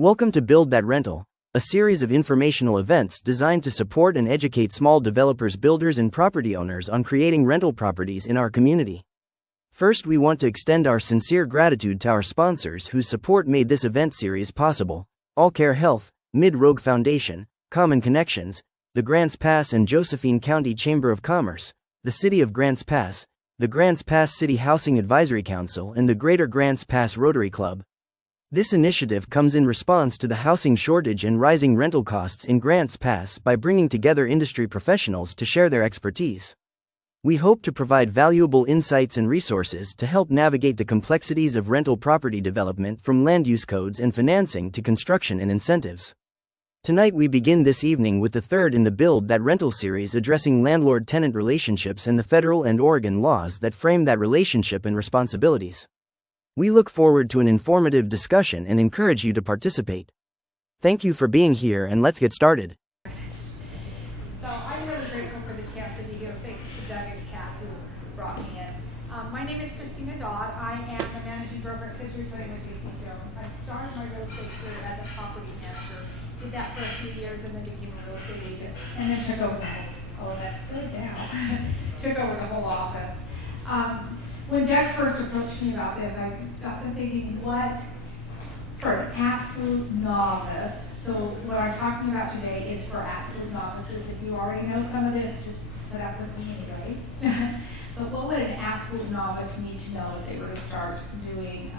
Welcome to Build That Rental, a series of informational events designed to support and educate small developers, builders, and property owners on creating rental properties in our community. First, we want to extend our sincere gratitude to our sponsors whose support made this event series possible: All Care Health, Mid-Rogue Foundation, Common Connections, the Grants Pass and Josephine County Chamber of Commerce, the City of Grants Pass, the Grants Pass City Housing Advisory Council, and the Greater Grants Pass Rotary Club. This initiative comes in response to the housing shortage and rising rental costs in Grants Pass by bringing together industry professionals to share their expertise. We hope to provide valuable insights and resources to help navigate the complexities of rental property development, from land use codes and financing to construction and incentives. Tonight we begin this evening with the third in the Build That Rental series, addressing landlord-tenant relationships and the federal and Oregon laws that frame that relationship and responsibilities. We look forward to an informative discussion and encourage you to participate. Thank you for being here, and let's get started. So I'm really grateful for the chance to be here. Thanks to Doug and Kat who brought me in. My name is Kristina Dodd. I am the managing broker at June3rd with June Jones. I started my real estate career as a property manager, did that for a few years, and then became a real estate agent, and then took over took over the whole office. When Doug first approached me about this, I got to thinking, what, for an absolute novice, so what I'm talking about today is for absolute novices. If you already know some of this, just put up with me anyway. But what would an absolute novice need to know if they were to start doing,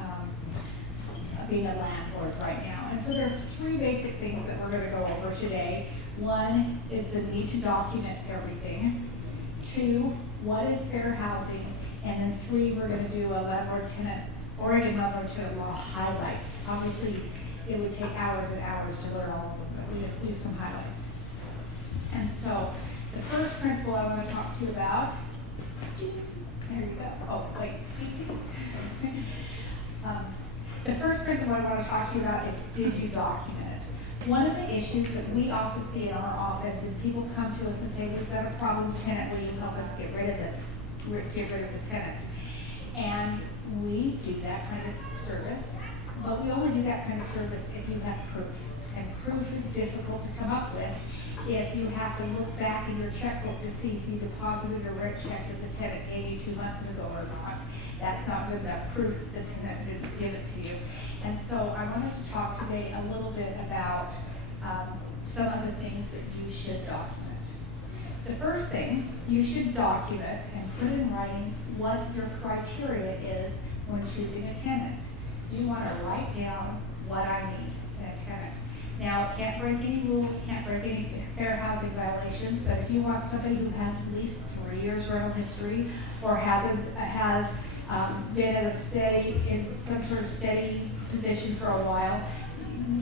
being a landlord right now? And so there's three basic things that we're going to go over today. One is the need to document everything. Two, what is fair housing? And then three, we're going to do a landlord-tenant, Oregon landlord-tenant law highlights. Obviously, it would take hours and hours to learn all of them, but we're going to do some highlights. And so, the first principle I want to talk to you about, there you go, oh, wait. The first principle I want to talk to you about is, did you document it? One of the issues that we often see in our office is people come to us and say, we've got a problem tenant, will you help us get rid of the tenant? And we do that kind of service, but we only do that kind of service if you have proof. And proof is difficult to come up with if you have to look back in your checkbook to see if you deposited a rent check that the tenant gave you 2 months ago or not. That's not good enough proof that the tenant didn't give it to you. And so I wanted to talk today a little bit about some of the things that you should document. The first thing, you should document and put in writing what your criteria is when choosing a tenant. You want to write down what I need in a tenant. Now, it can't break any rules, can't break any fair housing violations, but if you want somebody who has at least 3 years rental history or has been at in some sort of steady position for a while,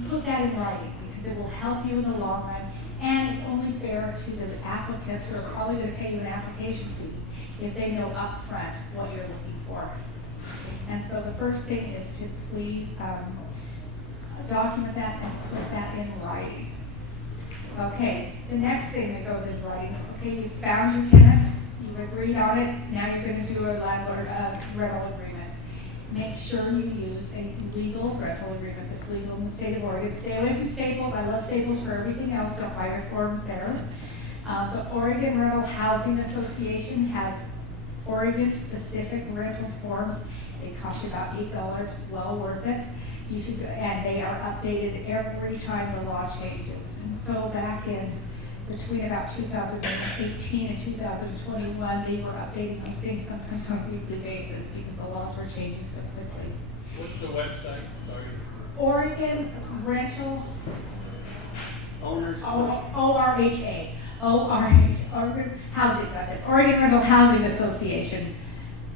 put that in writing because it will help you in the long run. And it's only fair to the applicants who are probably going to pay you an application fee if they know up front what you're looking for. And so the first thing is to please document that and put that in writing. Okay, the next thing that goes in writing, okay, you've found your tenant, you've agreed on it, now you're going to do a landlord rental agreement. Make sure you use a legal rental agreement that's legal in the state of Oregon. Stay away from Staples. I love Staples for everything else. Don't buy your forms there. The Oregon Rental Housing Association has Oregon-specific rental forms. They cost you about $8. Well worth it. You should go, and they are updated every time the law changes. And so back in between about 2018 and 2021, they were updating those things sometimes on a weekly basis because the laws were changing so quickly. What's the website? Sorry. Oregon Rental Owners. ORHA. Oregon Housing, that's it. Oregon Rental Housing Association.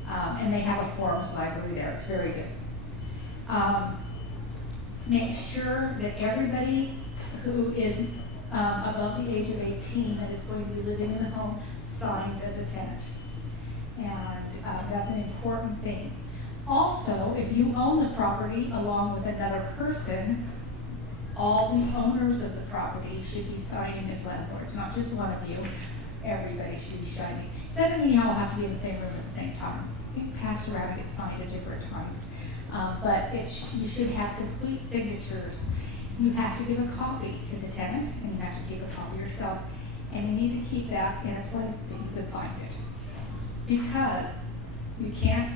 And they have a forms library there. It's very good. Make sure that everybody who is above the age of 18 that is going to be living in the home signs as a tenant. And that's an important thing. Also, if you own the property along with another person, all the owners of the property should be signing as landlords, not just one of you. Everybody should be signing. Doesn't mean you all have to be in the same room at the same time. You can pass around and get signed at different times. But you should have complete signatures You have to give a copy to the tenant, and you have to give a copy yourself, and you need to keep that in a place that you can find it. Because you can't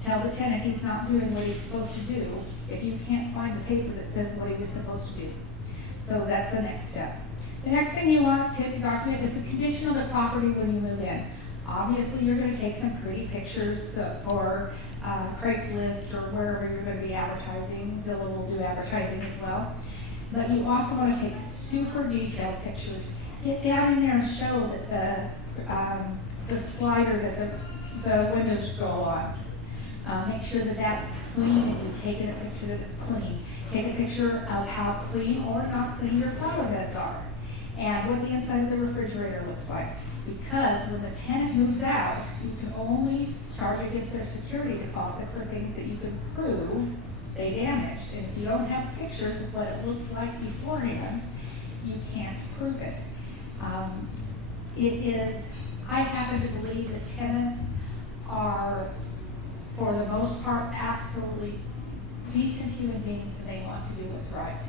tell the tenant he's not doing what he's supposed to do if you can't find the paper that says what he was supposed to do. So that's the next step. The next thing you want to document is the condition of the property when you move in. Obviously, you're going to take some pretty pictures for Craigslist or wherever you're going to be advertising. Zillow will do advertising as well. But you also want to take super detailed pictures. Get down in there and show that the slider that the windows go on. Make sure that that's clean and you've taken a picture that it's clean. Take a picture of how clean or not clean your flower beds are and what the inside of the refrigerator looks like. Because when the tenant moves out, you can only charge against their security deposit for things that you can prove they damaged. And if you don't have pictures of what it looked like beforehand, you can't prove it. I happen to believe that tenants are, for the most part, absolutely decent human beings and they want to do what's right.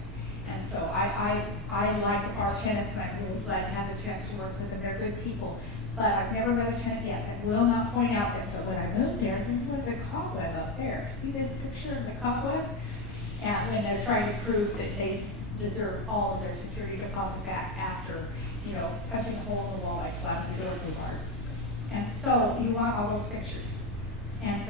And so I like our tenants, and I'm really glad to have the chance to work with them. They're good people. But I've never met a tenant yet that will not point out that, but when I moved there was a cobweb up there. See this picture of the cobweb? And when they're trying to prove that they deserve all of their security deposit back after, punching a hole in the wall, like slamming the door too hard. And so you want all those pictures. And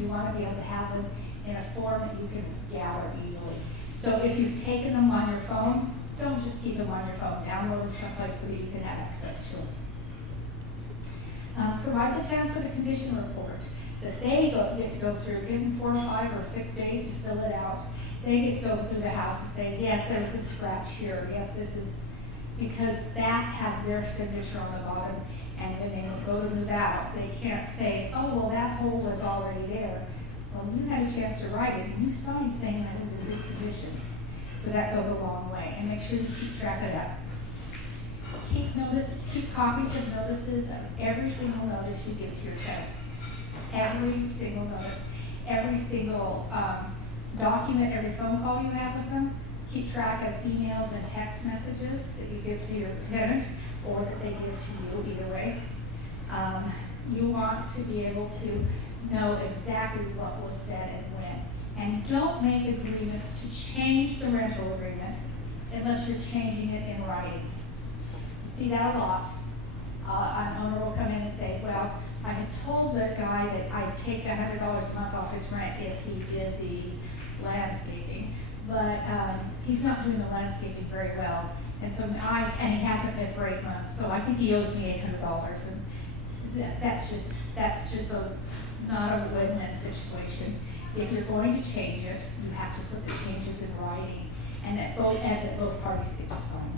you want to be able to have them in a form that you can gather easily. So if you've taken them on your phone, don't just keep them on your phone. Download them someplace so that you can have access to them. Provide the tenants with a condition report that they get to go through. Give them 4 or 5 or 6 days to fill it out. They get to go through the house and say, yes, there was a scratch here. Yes, this is, because that has their signature on the bottom. And when they go to move out, they can't say, oh, well, that hole was already there. Well, you had a chance to write it, and you signed saying that was in good condition. So that goes a long way. And make sure you keep track of that. Keep copies of notices of every single notice you give to your tenant. Every single notice, every single document, every phone call you have with them. Keep track of emails and text messages that you give to your tenant or that they give to you, either way. You want to be able to know exactly what was said and when. And don't make agreements to change the rental agreement unless you're changing it in writing. You see that a lot. An owner will come in and say, well, I had told the guy that I'd take $100 a month off his rent if he did the landscaping, but he's not doing the landscaping very well. And so and he hasn't been for 8 months, so I think he owes me $800. And that's just not a win-win situation. If you're going to change it, you have to put the changes in writing, and that both parties get to sign.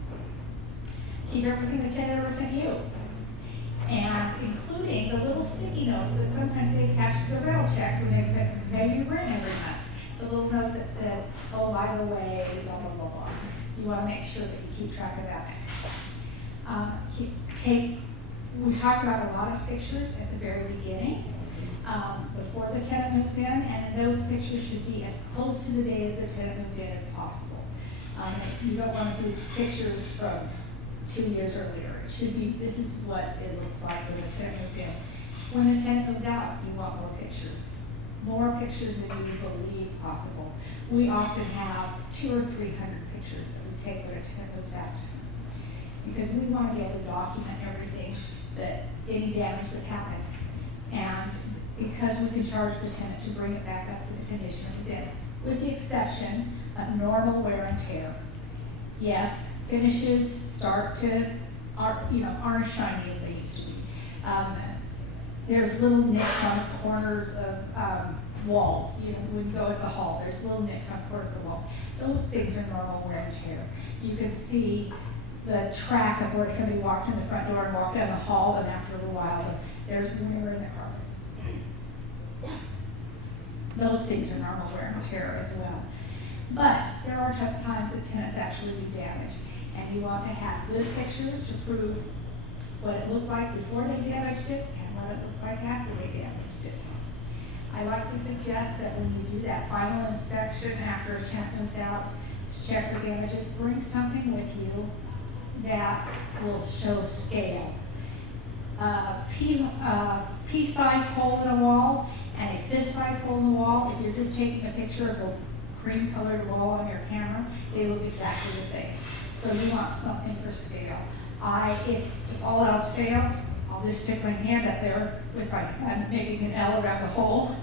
Keep everything the tenant ever sent you, and including the little sticky notes that sometimes they attach to the rental checks when they pay you rent every month. The little note that says, oh, by the way, blah, blah, blah, blah. You want to make sure that you keep track of that. We talked about a lot of pictures at the very beginning, before the tenant moves in, and those pictures should be as close to the day that the tenant moved in as possible. You don't want to do pictures from 2 years earlier. It should be, this is what it looks like when the tenant moved in. When the tenant moves out, you want more pictures. More pictures than you believe possible. We often have 200 or 300 pictures that we take when a tenant moves out. Because we want to be able to document everything, that any damage that happened. And because we can charge the tenant to bring it back up to the condition it's in, with the exception of normal wear and tear. Yes, finishes start to aren't shiny as they used to be. There's little nicks on corners of walls. When you go at the hall, there's little nicks on corners of the wall. Those things are normal wear and tear. You can see the track of where somebody walked in the front door and walked down the hall, and after a little while, there's wear in the carpet. Those things are normal wear and tear as well. But there are times that tenants actually do damage, and you want to have good pictures to prove what it looked like before they damaged it and what it looked like after they damaged it. I like to suggest that when you do that final inspection after a tenant moves out, to check for damages, bring something with you that will show scale. Pea-sized hole in a wall and a fist-sized hole in the wall, if you're just taking a picture of the cream-colored wall on your camera, they look exactly the same. So you want something for scale. If all else fails, I'll just stick my hand up there with my hand making an L around the hole.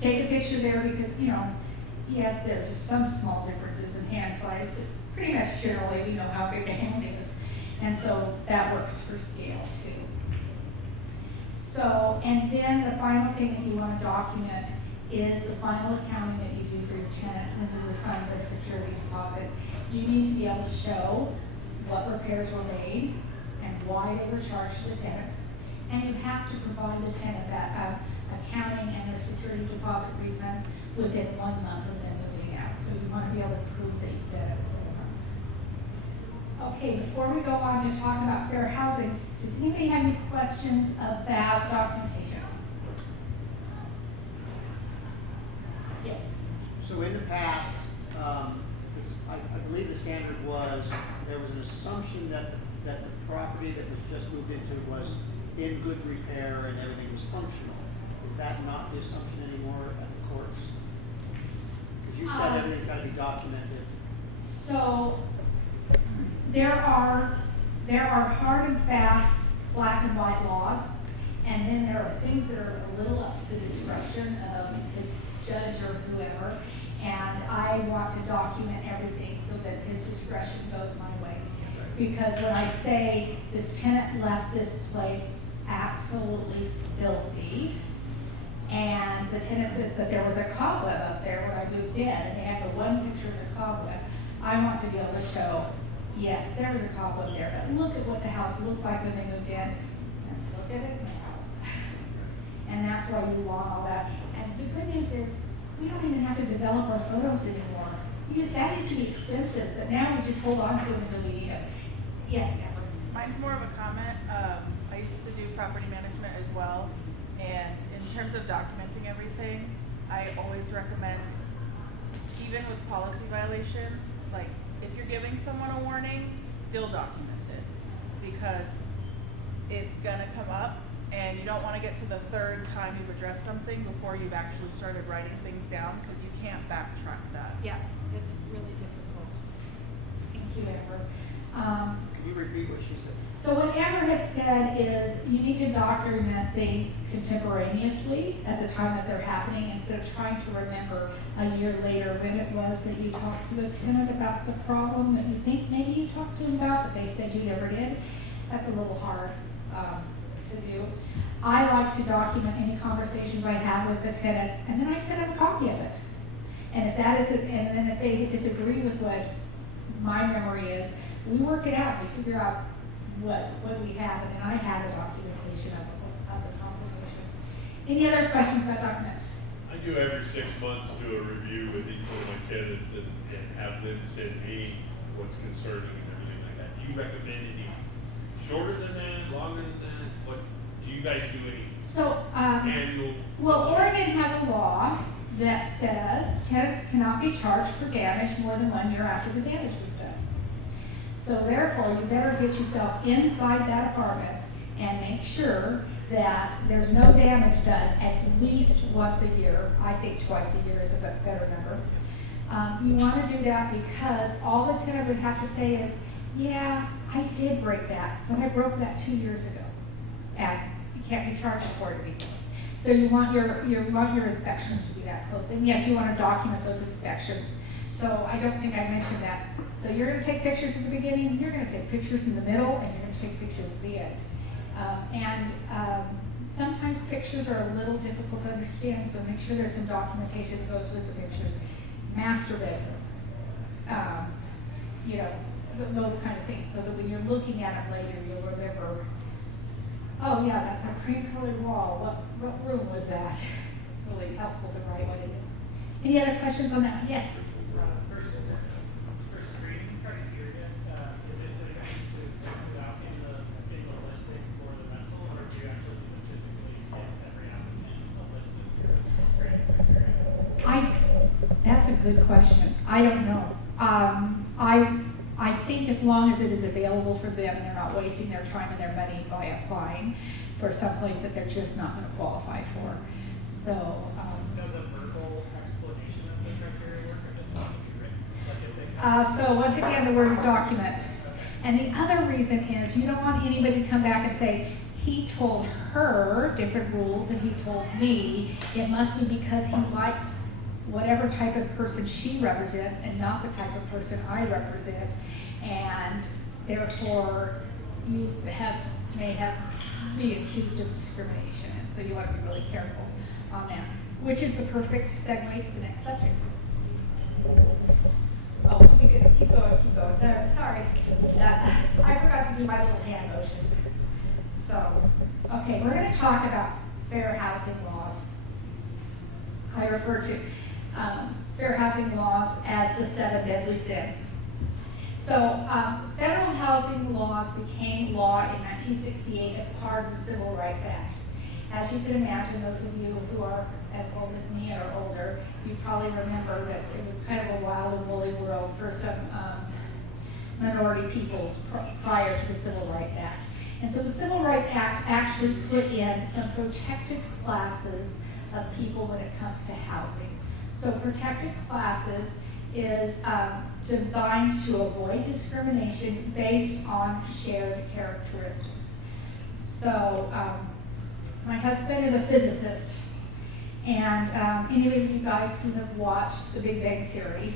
Take a picture there because, yes, there's just some small differences in hand size, but pretty much generally we know how big a hand is. And so that works for scale too. So, and then the final thing that you want to document is the final accounting that you do for your tenant when you refund their security deposit. You need to be able to show what repairs were made and why they were charged to the tenant. And you have to provide the tenant that accounting and their security deposit refund within 1 month of them moving out. So you want to be able to prove that you did it within a month. Okay, before we go on to talk about fair housing, does anybody have any questions about documentation? Yes. So in the past, I believe the standard was there was an assumption that the property that was just moved into was in good repair and everything was functional. Is that not the assumption anymore at the courts? Because you said everything's got to be documented. So there are hard and fast black and white laws, and then there are things that are a little up to the discretion of the judge or whoever, and I want to document everything so that his discretion goes my way. Because when I say this tenant left this place absolutely filthy, and the tenant says, but there was a cobweb up there when I moved in, and they have the one picture of the cobweb, I want to be able to show, yes, there was a cobweb there, but look at what the house looked like when they moved in, and look at it now. And that's why you want all that. And the good news is, we don't even have to develop our photos anymore. That used to be expensive, but now we just hold on to them until we need them. Yes, Amber? Mine's more of a comment. I used to do property management as well, and in terms of documenting everything, I always recommend, even with policy violations, like if you're giving someone a warning, still document it, because it's gonna come up, and you don't want to get to the third time you've addressed something before you've actually started writing things down, because you can't backtrack that. Yeah, it's really difficult. Thank you, Amber. Can you repeat what she said? So what Amber had said is you need to document things contemporaneously at the time that they're happening instead of trying to remember a year later when it was that you talked to the tenant about the problem that you think maybe you talked to them about, but they said you never did. That's a little hard to do. I like to document any conversations I have with the tenant, and then I send them a copy of it. And if that is, and then if they disagree with what my memory is, we work it out. We figure out what we have, and then I have a documentation of the conversation. Any other questions about documents? I do every 6 months do a review with each one of my tenants and have them send me what's concerning and everything like that. Do you recommend any shorter than that, longer than that? What do you guys do any annual? Well, Oregon has a law that says tenants cannot be charged for damage more than 1 year after the damage was done. So therefore, you better get yourself inside that apartment and make sure that there's no damage done at least once a year. I think twice a year is a better number. You want to do that because all the tenant would have to say is, yeah, I did break that, but I broke that 2 years ago. And you can't be charged for it anymore. So you want your inspections to be that close. And yes, you want to document those inspections. So I don't think I mentioned that. So you're going to take pictures at the beginning, you're going to take pictures in the middle, and you're going to take pictures at the end. Sometimes pictures are a little difficult to understand, so make sure there's some documentation that goes with the pictures. Master bedroom, those kind of things, so that when you're looking at it later, you'll remember, oh yeah, that's a cream-colored wall. What room was that? It's really helpful to write what it is. Any other questions on that one? Yes? For screening criteria, is it sufficient to list it out in the listing for the rental, or do you actually need to physically get every applicant a list of your screening criteria? That's a good question. I don't know. I think as long as it is available for them and they're not wasting their time and their money by applying for someplace that they're just not gonna qualify for. So, Does a verbal explanation of the criteria work, or does it have to be written? Like if they so once again, the word is document. And the other reason is you don't want anybody to come back and say, he told her different rules than he told me. It must be because he likes whatever type of person she represents and not the type of person I represent. And therefore, you may be accused of discrimination. And so you want to be really careful on that, which is the perfect segue to the next subject. Oh, you can keep going. Sorry. I forgot to do my little hand motions. So, okay, we're going to talk about fair housing laws. I refer to fair housing laws as the 7 deadly sins. So, federal housing laws became law in 1968 as part of the Civil Rights Act. As you can imagine, those of you who are as old as me or older, you probably remember that it was kind of a wild and woolly world for some minority peoples prior to the Civil Rights Act. And so the Civil Rights Act actually put in some protected classes of people when it comes to housing. So protected classes is designed to avoid discrimination based on shared characteristics. So my husband is a physicist, and any of you guys who have watched The Big Bang Theory,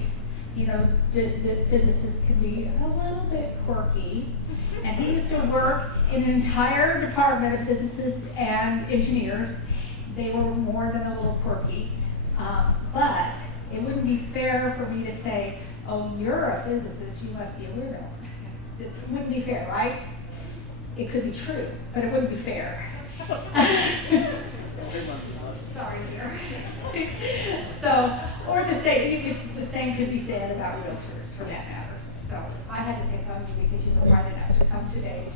you know that physicists can be a little bit quirky. And he used to work in an entire department of physicists and engineers. They were more than a little quirky. But it wouldn't be fair for me to say, oh, you're a physicist, you must be a weirdo. It wouldn't be fair, right? It could be true, but it wouldn't be fair. Sorry, dear. So, or the same could be said about realtors, for that matter. So I had to pick on you because you were kind enough to come today.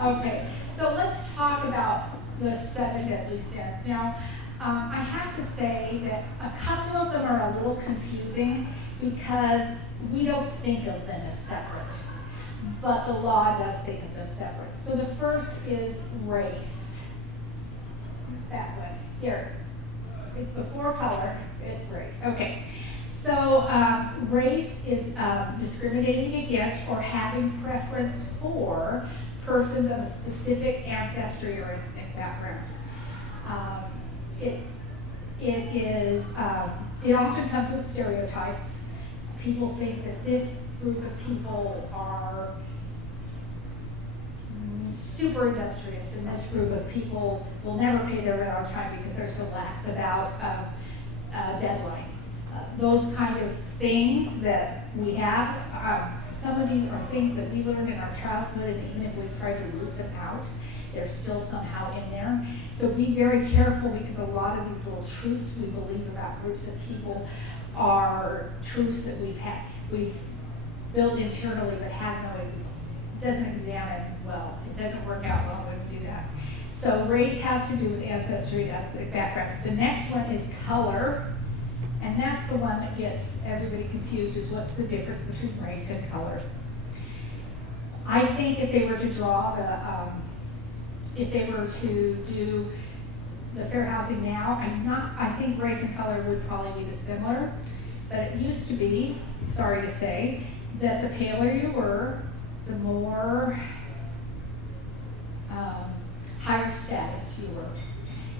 Okay, so let's talk about the 7 deadly sins. Now, I have to say that a couple of them are a little confusing because we don't think of them as separate, but the law does think of them separate. So the first is race. That one. Here. It's before color, it's race. Okay. So race is discriminating against or having preference for persons of a specific ancestry or ethnic background. It often comes with stereotypes. People think that this group of people are super industrious, and this group of people will never pay their rent on time because they're so lax about deadlines. Those kind of things that we have, some of these are things that we learned in our childhood, and even if we've tried to root them out, they're still somehow in there. So be very careful, because a lot of these little truths we believe about groups of people are truths that we've built internally but have no, it doesn't examine well. It doesn't work out well when we do that. So race has to do with ancestry, ethnic background. The next one is color. And that's the one that gets everybody confused, is what's the difference between race and color. I think if they were to draw if they were to do the fair housing now, I think race and color would probably be the similar, but it used to be, sorry to say, that the paler you were, the more higher status you were.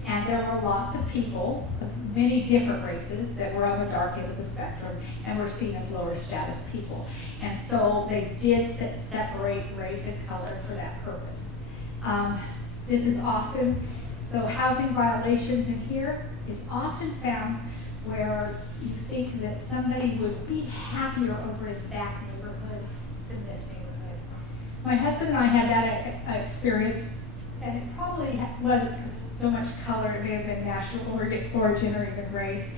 And there were lots of people of many different races that were on the dark end of the spectrum and were seen as lower status people. And so they did separate race and color for that purpose. This is often, so housing violations in here is often found where you think that somebody would be happier over in that neighborhood than this neighborhood. My husband and I had that experience. And it probably wasn't so much color, it may have been national origin or even race.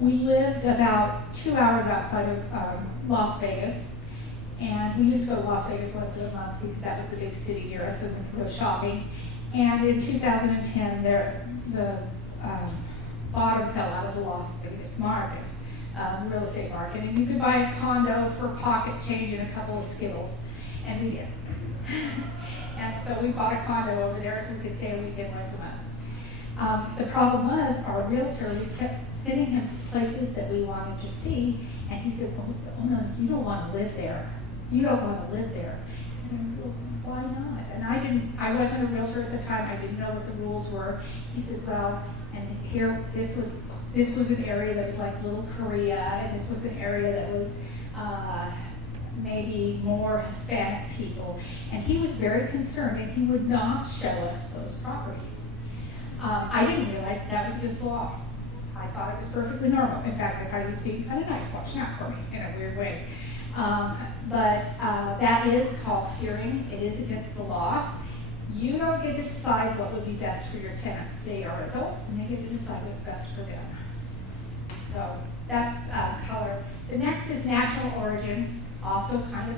We lived about 2 hours outside of Las Vegas, and we used to go to Las Vegas once a month because that was the big city near us, and we could go shopping. And in 2010, the bottom fell out of the Las Vegas market. real estate market, and you could buy a condo for pocket change and a couple of Skittles, and we did. And so we bought a condo over there so we could stay a weekend once a month. The problem was our realtor, we kept sending him places that we wanted to see, and he said, oh no, you don't want to live there. You don't want to live there. And I go, why not? And I wasn't a realtor at the time. I didn't know what the rules were. He says, well, and here, this was an area that was like Little Korea, and this was an area that was maybe more Hispanic people. And he was very concerned, and he would not show us those properties. I didn't realize that was against the law. I thought it was perfectly normal. In fact, I thought he was being kind of nice, watching out for me in a weird way. But that is called steering. It is against the law. You don't get to decide what would be best for your tenants. They are adults, and they get to decide what's best for them. So that's color. The next is national origin, also kind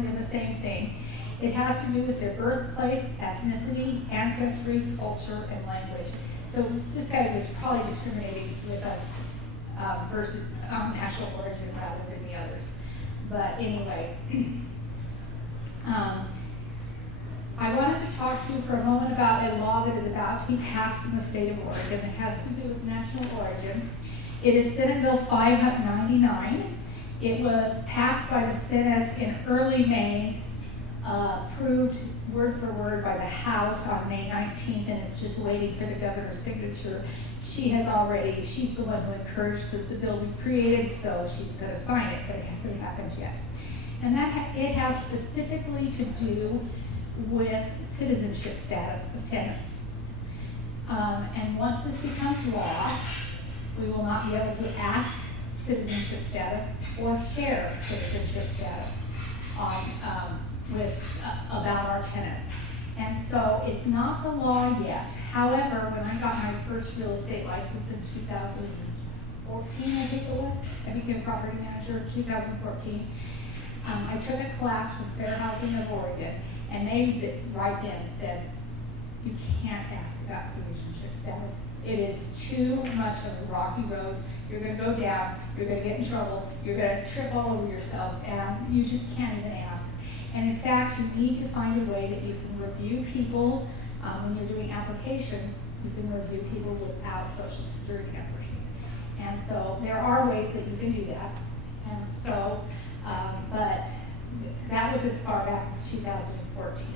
of in the same thing. It has to do with their birthplace, ethnicity, ancestry, culture, and language. So this guy was probably discriminating with us versus national origin rather than the others. But anyway, I wanted to talk to you for a moment about a law that is about to be passed in the state of Oregon. It has to do with national origin. It is Senate Bill 599. It was passed by the Senate in early May, approved word for word by the House on May 19th, and it's just waiting for the governor's signature. She's the one who encouraged the bill be created, so she's going to sign it, but it hasn't happened yet. And it has specifically to do with citizenship status of tenants. And once this becomes law, we will not be able to ask citizenship status or share citizenship status about our tenants. And so it's not the law yet. However, when I got my first real estate license in 2014, I think it was, I became property manager in 2014. I took a class from Fair Housing of Oregon, and they right then said, you can't ask about citizenship status. It is too much of a rocky road. You're going to go down, you're going to get in trouble, you're going to trip all over yourself, and you just can't even ask. And in fact, you need to find a way that you can review people when you're doing applications. You can review people without social security numbers. And so there are ways that you can do that. And so, but that was as far back as 2014.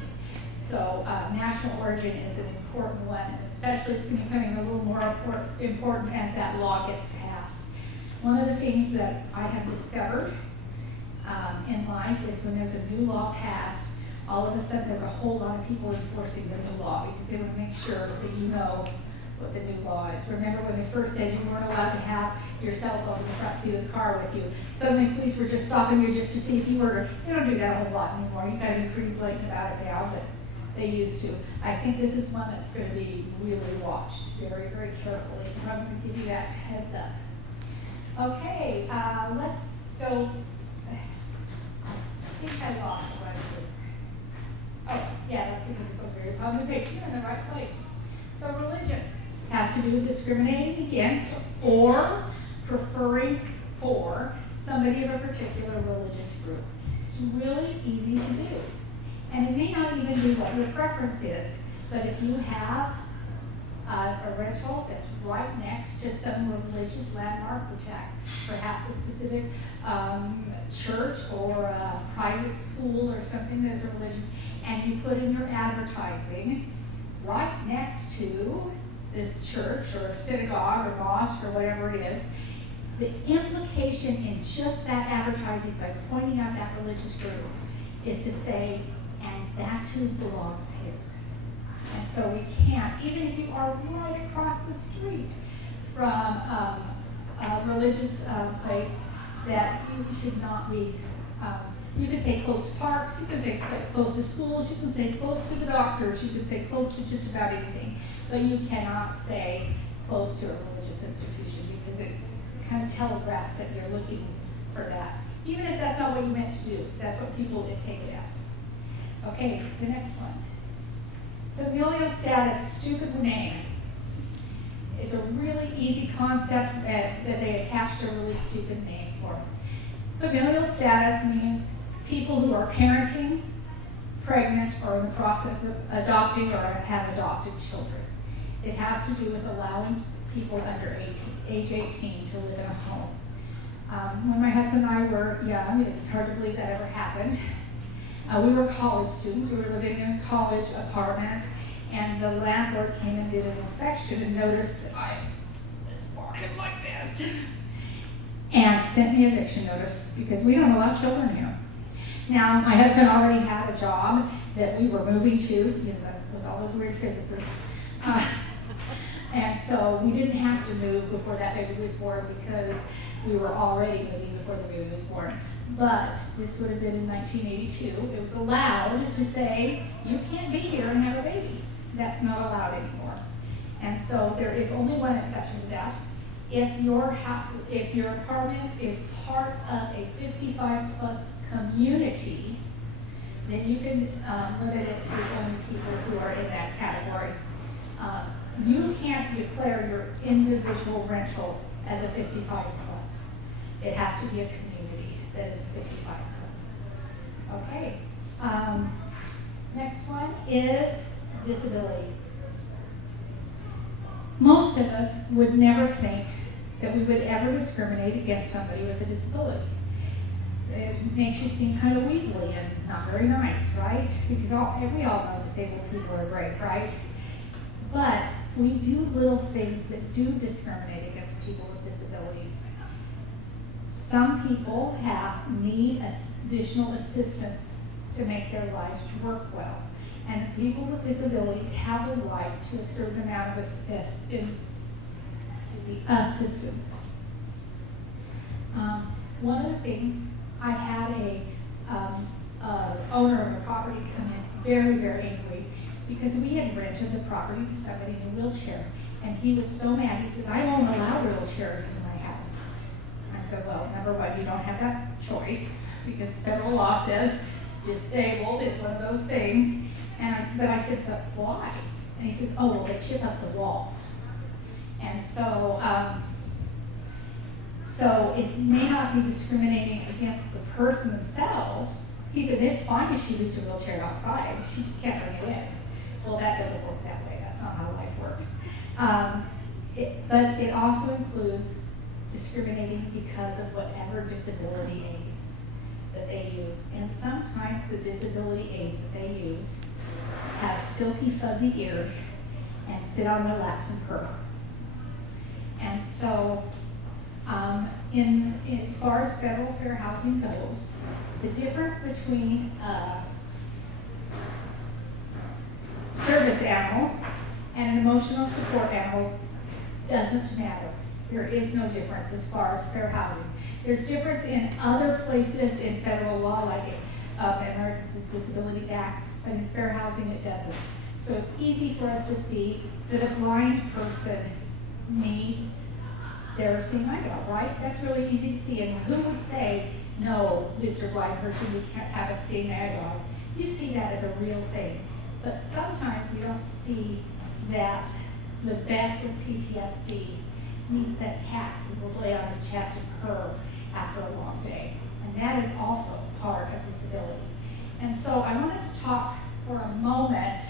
So national origin is an important one, and especially it's becoming a little more important as that law gets passed. One of the things that I have discovered in life is when there's a new law passed, all of a sudden there's a whole lot of people enforcing the new law because they want to make sure that you know what the new law is. Remember when they first said you weren't allowed to have your cell phone in the front seat of the car with you? Suddenly police were just stopping you just to see if you were. They don't do that a whole lot anymore. You got to be pretty blatant about it now, but they used to. I think this is one that's going to be really watched very, very carefully. So I'm going to give you that heads up. Okay, let's go. I think I lost what I did. Oh, yeah, that's because it's over here on the page. You're in the right place. So religion has to do with discriminating against or preferring for somebody of a particular religious group. It's really easy to do. And it may not even be what your preference is, but if you have a rental that's right next to some religious landmark, perhaps a specific church or a private school or something that's a religious, and you put in your advertising right next to this church or a synagogue or mosque or whatever it is, the implication in just that advertising by pointing out that religious group is to say, and that's who belongs here. And so we can't, even if you are right across the street from a religious place, that you should not be, you could say close to parks, you could say close to schools, you can say close to the doctors, you could say close to just about anything, but you cannot say close to a religious institution because it kind of telegraphs that you're looking for that. Even if that's not what you meant to do, that's what people would take it as. Okay, the next one. Familial status, stupid name. It's a really easy concept that they attached a really stupid name for. Familial status means people who are parenting, pregnant, or in the process of adopting or have adopted children. It has to do with allowing people under age 18 to live in a home. When my husband and I were young, it's hard to believe that ever happened. We were college students. We were living in a college apartment, and the landlord came and did an inspection and noticed that I was walking like this and sent me an eviction notice because we don't allow children here. Now, my husband already had a job that we were moving to, with all those weird physicists. And so we didn't have to move before that baby was born because we were already moving before the baby was born. But this would have been in 1982. It was allowed to say, you can't be here and have a baby. That's not allowed anymore. And so there is only one exception to that. If your apartment is part of a 55 plus community, then you can limit it to only people who are in that category. You can't declare your individual rental as a 55 plus. It has to be a community that is 55 plus. Okay. Next one is disability. Most of us would never think that we would ever discriminate against somebody with a disability. It makes you seem kind of weaselly and not very nice, right? Because we all know disabled people are great, right? But we do little things that do discriminate against people with disabilities. Some people need additional assistance to make their life work well. And people with disabilities have the right to a certain amount of assistance. One of the things, I had a owner of a property come in very, very angry because we had rented the property to somebody in a wheelchair. And he was so mad. He says, I won't allow wheelchairs in my house. I said, well, number one, you don't have that choice because the federal law says disabled is one of those things. But I said, but why? And he says, oh, well, they chip up the walls. And so it may not be discriminating against the person themselves. He says, it's fine if she leaves her wheelchair outside. She just can't bring it in. Well, that doesn't work that way. That's not how life works. But it also includes discriminating because of whatever disability aids that they use. And sometimes the disability aids that they use have silky, fuzzy ears and sit on their laps and purr. And so, as far as federal fair housing goes, the difference between a service animal and an emotional support animal doesn't matter. There is no difference as far as fair housing. There's difference in other places in federal law, like the Americans with Disabilities Act, but in fair housing it doesn't. So it's easy for us to see that a blind person needs their seeing eye dog, right? That's really easy to see. And who would say, no, Mr. Blind person, you can't have a seeing eye dog? You see that as a real thing. But sometimes we don't see that the vet with PTSD needs that cat who will lay on his chest and purr after a long day. And that is also part of disability. And so I wanted to talk for a moment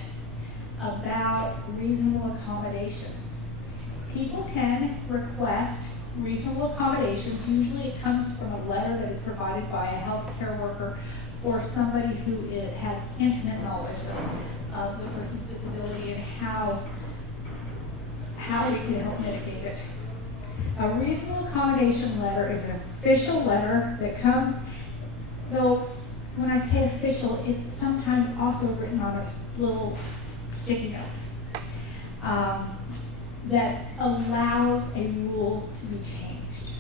about reasonable accommodations. People can request reasonable accommodations. Usually it comes from a letter that is provided by a healthcare worker or somebody who has intimate knowledge of the person's disability and how you can help mitigate it. A reasonable accommodation letter is an official letter that comes, though when I say official, it's sometimes also written on a little sticky note that allows a rule to be changed.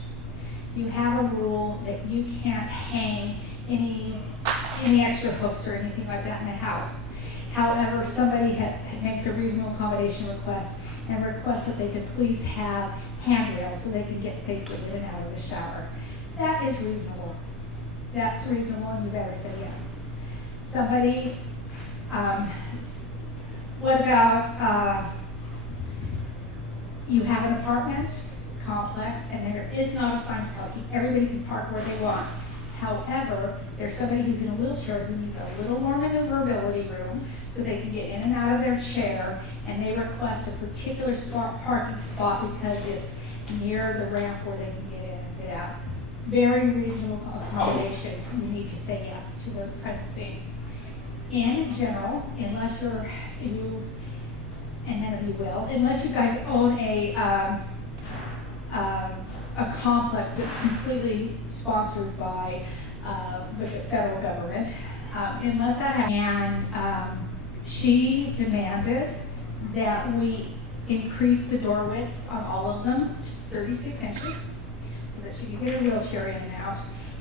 You have a rule that you can't hang any extra hooks or anything like that in the house. However, somebody makes a reasonable accommodation request and requests that they could please have handrails so they can get safely in and out of the shower. That is reasonable. That's reasonable, and you better say yes. Somebody, what about, you have an apartment complex and there is not assigned parking. Everybody can park where they want. However, there's somebody who's in a wheelchair who needs a little more maneuverability room so they can get in and out of their chair, and they request a particular parking spot because it's near the ramp where they can get in and get out. Very reasonable accommodation. You need to say yes to those kind of things. In general, unless and none of you will, unless you guys own a complex that's completely sponsored by the federal government, unless that happens. And she demanded that we increase the door widths on all of them to 36 inches so that she could get a wheelchair in and out,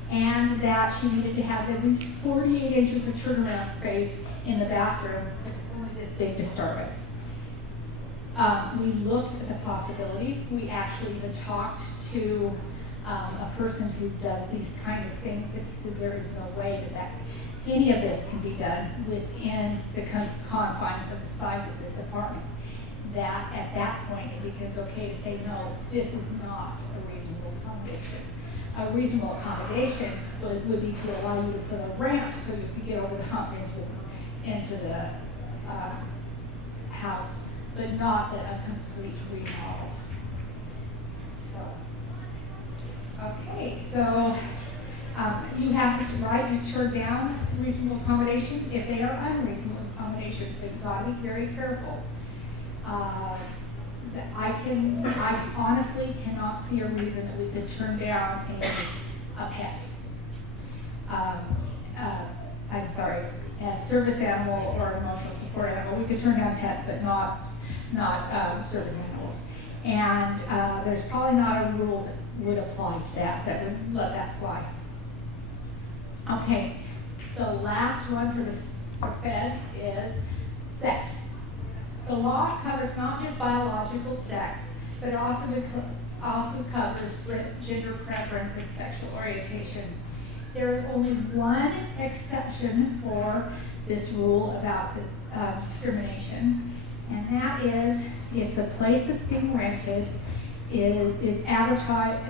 and that she needed to have at least 48 inches of turnaround space in the bathroom that was only this big to start with. We looked at the possibility. We actually even talked to a person who does these kind of things, and he said there is no way that any of this can be done within the confines of the size of this apartment. That at that point it becomes okay to say, no, this is not a reasonable accommodation. A reasonable accommodation would be to allow you to put a ramp so you could get over the hump into the house, but not a complete remodel. So you have this right to turn down reasonable accommodations if they are unreasonable accommodations, but you've got to be very careful. I honestly cannot see a reason that we could turn down a pet. I'm sorry, a service animal or emotional support animal. We could turn down pets, but not service animals. And there's probably not a rule that would apply to that would let that fly. Okay, the last one for feds is sex. The law covers not just biological sex, but it also covers gender preference and sexual orientation. There is only one exception for this rule about discrimination, and that is if the place that's being rented is advertised,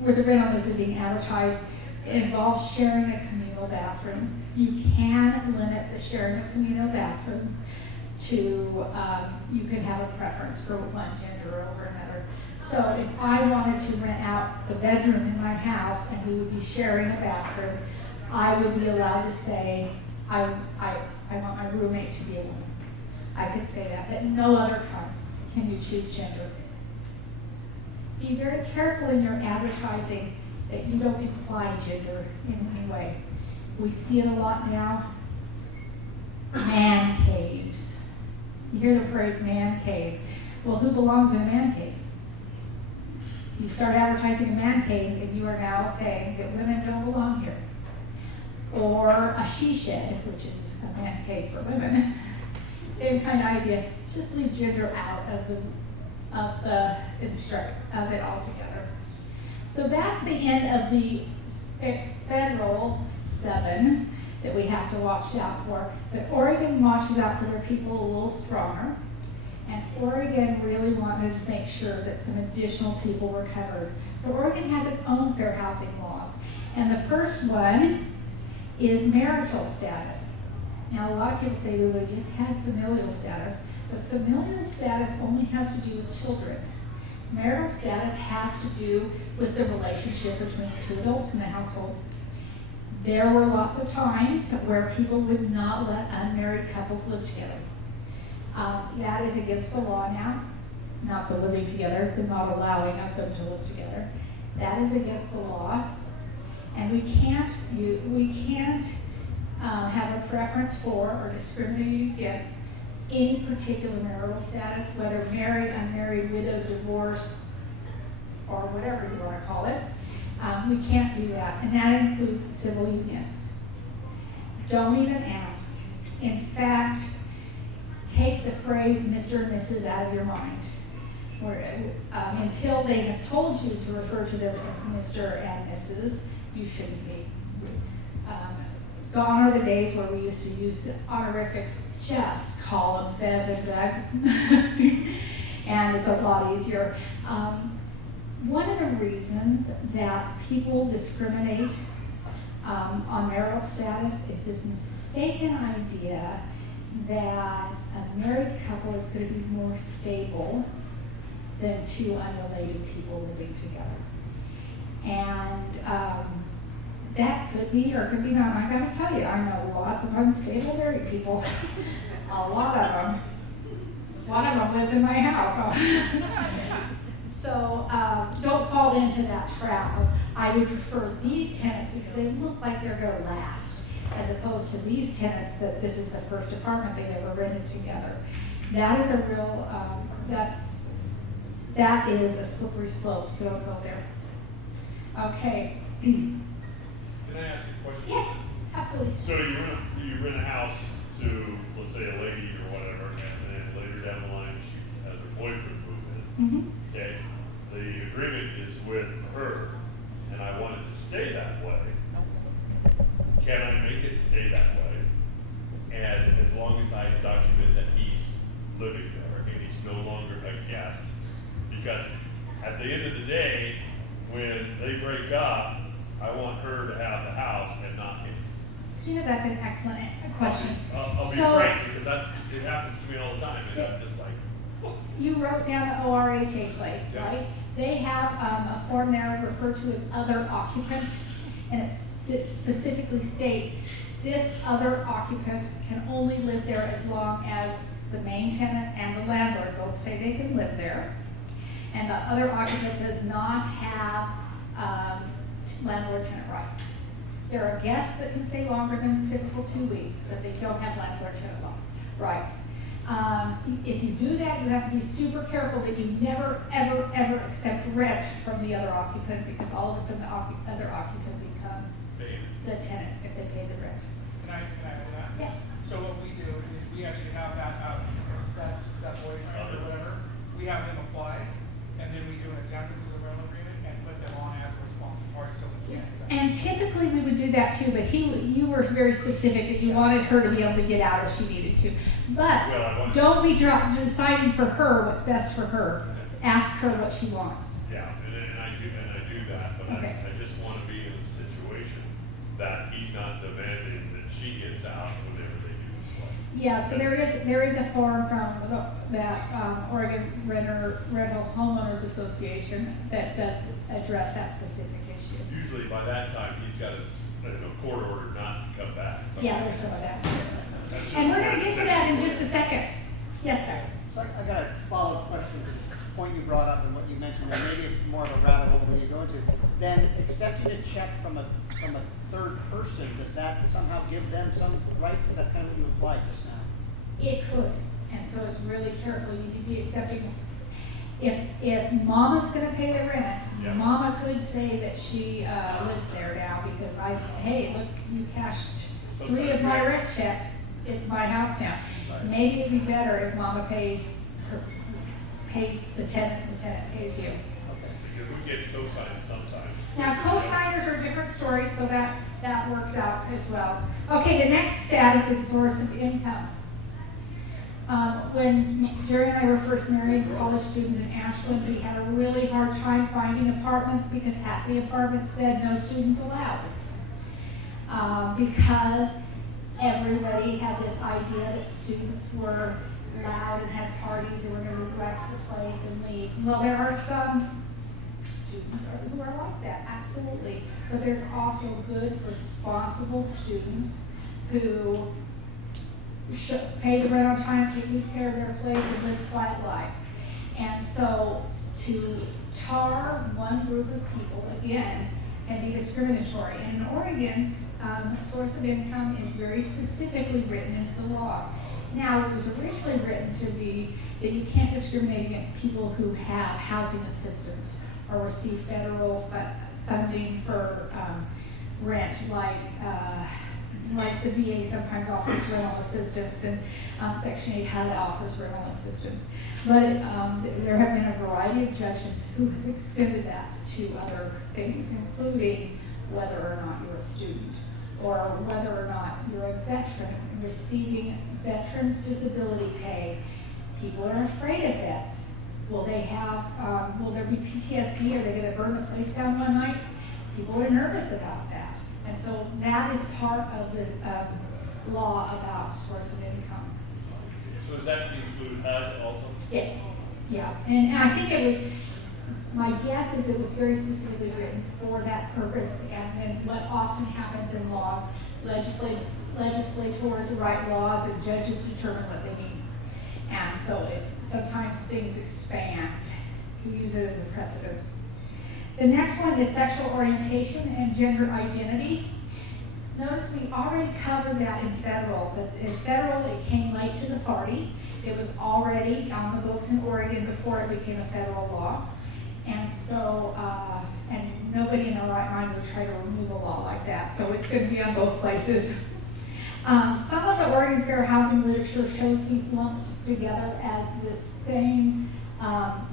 where the rental is being advertised, it involves sharing a communal bathroom. You can limit the sharing of communal bathrooms to, you can have a preference for one gender over another. So if I wanted to rent out the bedroom in my house and we would be sharing a bathroom, I would be allowed to say, I want my roommate to be a woman. I could say that. At no other time can you choose gender. Be very careful in your advertising that you don't imply gender in any way. We see it a lot now. Man caves. You hear the phrase man cave. Well, who belongs in a man cave? You start advertising a man cave and you are now saying that women don't belong here. Or a she shed, which is a man cave for women. Same kind of idea. Just leave gender out of it altogether. So that's the end of the federal 7 that we have to watch out for. But Oregon watches out for their people a little stronger. And Oregon really wanted to make sure that some additional people were covered. So Oregon has its own fair housing laws. And the first one is marital status. Now a lot of people say, well, we just had familial status. But familial status only has to do with children. Marital status has to do with the relationship between the 2 adults in the household. There were lots of times where people would not let unmarried couples live together. That is against the law now. Not the living together, the not allowing of them to live together. That is against the law. And we can't have a preference for or discriminate against any particular marital status, whether married, unmarried, widowed, divorced, or whatever you want to call it. We can't do that, and that includes civil unions. Don't even ask. In fact, take the phrase Mr. and Mrs. out of your mind. Until they have told you to refer to them as Mr. and Mrs., you shouldn't be. Gone are the days where we used to use honorifics, just call them Bev and Doug. and it's a lot easier. One of the reasons that people discriminate on marital status is this mistaken idea that a married couple is going to be more stable than two unrelated people living together. And that could be or could be not. I gotta tell you, I know lots of unstable married people. A lot of them. One of them lives in my house. So don't fall into that trap of, I would prefer these tenants because they look like they're going to last, as opposed to these tenants that this is the first apartment they've ever rented together. That is a real, that is a slippery slope, so don't go there. Okay. Can I ask you a question? Yes, absolutely. So you rent a house to, let's say, a lady or whatever, and then later down the line, she has her boyfriend move in. Mm-hmm. Okay, the agreement is with her, and I want it to stay that way. Can I make it stay that way? As long as I document that he's living there and he's no longer a guest. Because at the end of the day, when they break up, I want her to have the house and not him. You know, that's an excellent question. I'll be frank, because it happens to me all the time, and I'm just like, you wrote down the ORHA place, Yes. right? They have a form there referred to as other occupant, and it specifically states this other occupant can only live there as long as the main tenant and the landlord both say they can live there. And the other occupant does not have landlord-tenant rights. They're a guest that can stay longer than the typical 2 weeks, but they don't have landlord-tenant rights. If you do that, you have to be super careful that you never, ever, ever accept rent from the other occupant, because all of a sudden the other occupant becomes the tenant if they pay the rent. Can I add that? Yeah. So what we do is we actually have that boyfriend or whatever, we have them apply, and then we do an addendum to the rental agreement and put them on as a responsible party, so we can't accept. And typically we would do that too, but you were very specific that you wanted her to be able to get out if she needed to. But don't be deciding for her what's best for her. Ask her what she wants. yeah, and I do that, but Okay. I just want to be in a situation that he's not demanding that she gets out whenever they do this way. Yeah, so there is a form from that Oregon Rental Homeowners Association that does address that specific issue. Usually by that time, he's got his court order not to come back. So Yeah, there's some of that. that's just And we're going to what get to it that in is. just a second. Yes, Doug? So I got a follow-up question to this point you brought up and what you mentioned, and maybe it's more of a rabbit hole than you go into. Then accepting a check from a third person, does that somehow give them some rights? Because that's kind of what you implied just now. It could, and so it's really careful. You need to be accepting. If Mama's going to pay the rent, Yeah. Mama could say that she lives there now because hey, look, you cashed 3 of my rent checks. It's my house now. Right. Maybe it'd be better if Mama pays the tenant, and the tenant pays you. Okay. Because we get co-signs sometimes. Now, co-signers are a different story, so that works out as well. Okay, the next status is source of income. When Jerry and I were first married, college students in Ashland, we had a really hard time finding apartments because half the apartments said no students allowed. Because everybody had this idea that students were loud and had parties and were going to wreck the place and leave. Well, there are some students who are like that, absolutely. But there's also good, responsible students who pay the rent on time, take good care of their place, and live quiet lives. And so to tar one group of people, again, can be discriminatory. And in Oregon, source of income is very specifically written into the law. Now, it was originally written to be that you can't discriminate against people who have housing assistance or receive federal funding for rent, like the VA sometimes offers rental assistance, and Section 8 HUD offers rental assistance. But there have been a variety of judges who have extended that to other things, including whether or not you're a student, or whether or not you're a veteran receiving veterans disability pay. People are afraid of vets. Will they have, will there be PTSD? Are they gonna burn the place down one night? People are nervous about that. And so that is part of the law about source of income. So does that include HUD also? Yes, yeah, and I think it was, my guess is it was very specifically written for that purpose, and then what often happens in laws, legislators write laws and judges determine what they mean. And so sometimes things expand. We use it as a precedence. The next one is sexual orientation and gender identity. Notice we already covered that in federal, but in federal it came late to the party. It was already on the books in Oregon before it became a federal law. And so, and nobody in their right mind would try to remove a law like that. So it's going to be on both places. Some of the Oregon Fair Housing literature shows these lumped together as the same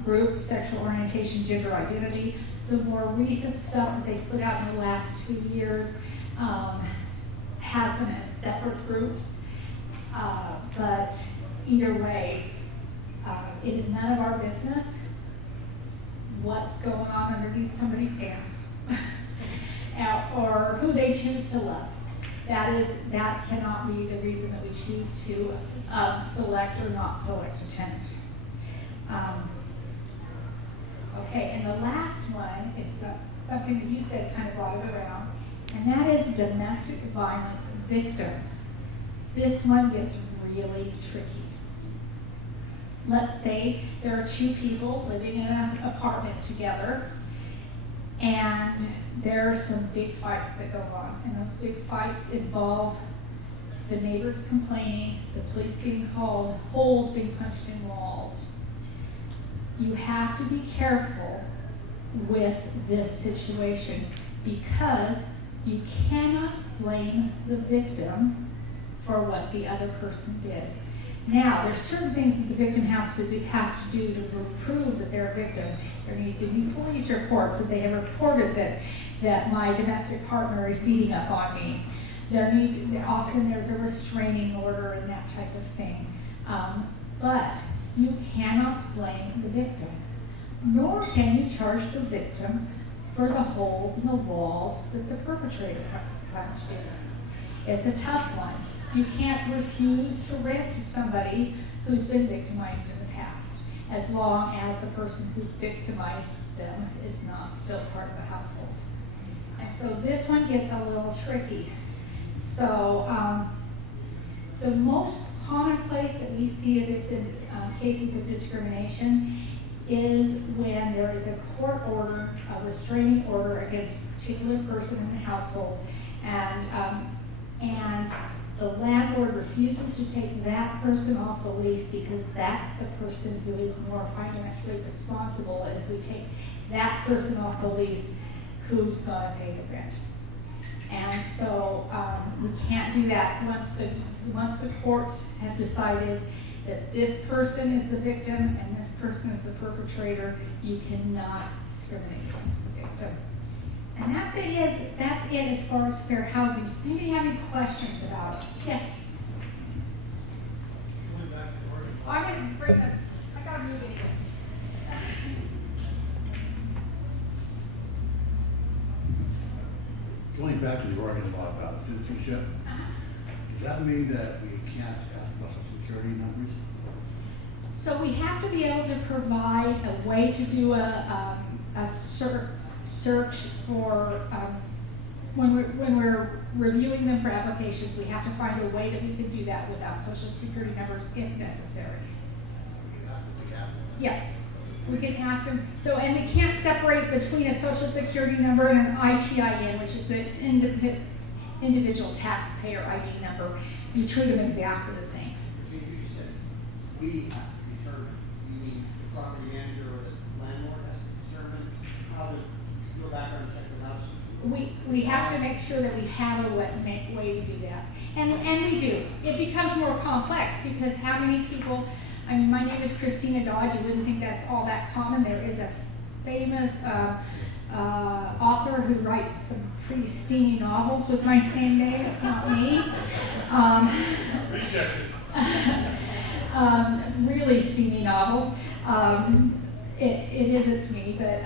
group, sexual orientation, gender identity. The more recent stuff that they put out in the last 2 years has them as separate groups. But either way, it is none of our business what's going on underneath somebody's pants or who they choose to love. That cannot be the reason that we choose to select or not select a tenant. Okay, and the last one is something that you said kind of brought it around, and that is domestic violence victims. This one gets really tricky. Let's say there are 2 people living in an apartment together, and there are some big fights that go on, and those big fights involve the neighbors complaining, the police being called, holes being punched in walls. You have to be careful with this situation because you cannot blame the victim for what the other person did. Now, there's certain things that the victim has to do to prove that they're a victim. There needs to be police reports that they have reported that my domestic partner is beating up on me. Often there's a restraining order and that type of thing. But you cannot blame the victim, nor can you charge the victim for the holes in the walls that the perpetrator punched in. It's a tough one. You can't refuse to rent to somebody who's been victimized in the past, as long as the person who victimized them is not still part of the household. And so this one gets a little tricky. So the most common place that we see this in cases of discrimination is when there is a court order, a restraining order against a particular person in the household, and the landlord refuses to take that person off the lease because that's the person who is more financially responsible, and if we take that person off the lease, who's going to pay the rent? And so we can't do that once the courts have decided that this person is the victim and this person is the perpetrator. You cannot discriminate against the victim. And that's it as far as fair housing. Does anybody have any questions about it? Yes? Oh, I'm going to bring them. I got to move it again. Going back to the Oregon law about citizenship, does that mean that we can't ask about social security numbers? So we have to be able to provide a way to do a search for, when we're reviewing them for applications, we have to find a way that we can do that without social security numbers if necessary. Yeah, we can ask them. So, and we can't separate between a social security number and an ITIN, which is the individual taxpayer ID number. You treat them exactly the same. You just said we have to determine, you mean the property manager or the landlord has to determine how to go background check the house? We have to make sure that we have a way to do that. And we do. It becomes more complex because how many people, I mean, my name is Kristina Dodd. You wouldn't think that's all that common. There is a famous author who writes some pretty steamy novels with my same name. It's not me. Really steamy novels. it isn't me, but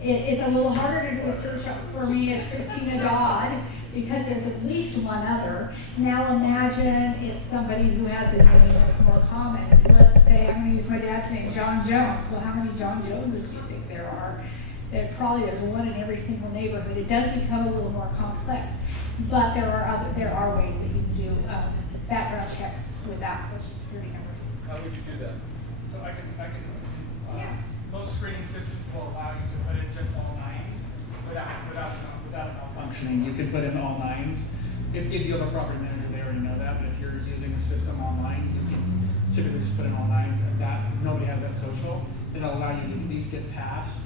it's a little harder to do a search up for me as Kristina Dodd, because there's at least one other. Now imagine it's somebody who has a name that's more common. Let's say I'm gonna use my dad's name, John Jones. Well, how many John Joneses do you think there are? There probably is one in every single neighborhood. It does become a little more complex, but there are ways that you can do background checks without social security numbers. How would you do that? So I can, Yeah. most screening systems will allow you to put in just all nines without it malfunctioning. You can put in all nines. If you have a property manager, they already know that, but if you're using a system online, you can typically just put in all nines, and that, nobody has that social. It'll allow you to at least get past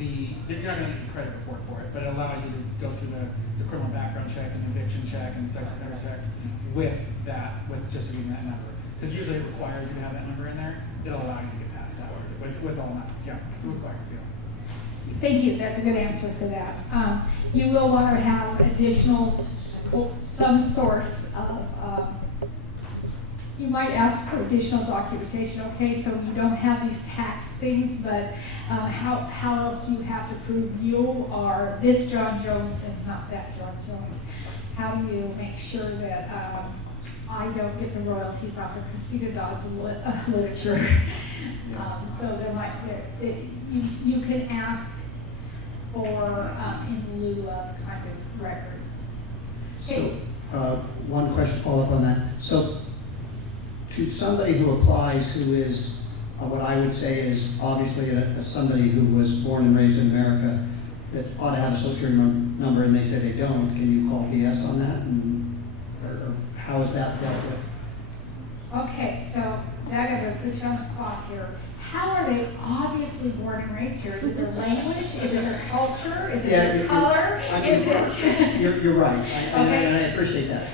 you're not gonna get a credit report for it, but it'll allow you to go through the criminal background check and eviction check and sex offender check with just using that number. Because usually it requires you to have that number in there. It'll allow you to get past that with all nines. Yeah, it'll require you. Thank you, that's a good answer for that. You will want to have additional, some sorts of, you might ask for additional documentation, okay, so you don't have these tax things, but how else do you have to prove you are this John Jones and not that John Jones? How do you make sure that I don't get the royalties off of Kristina Dodd's literature? So you can ask for in lieu of kind of records. So, one question to follow up on that. So, to somebody who applies who is what I would say is obviously somebody who was born and raised in America that ought to have a social security number and they say they don't, can you call BS on that? Or how is that dealt with? Okay, so Doug, I'm going to put you on the spot here. How are they obviously born and raised here? Is it their language? Is it their culture? Is it their color? You're right. I appreciate that.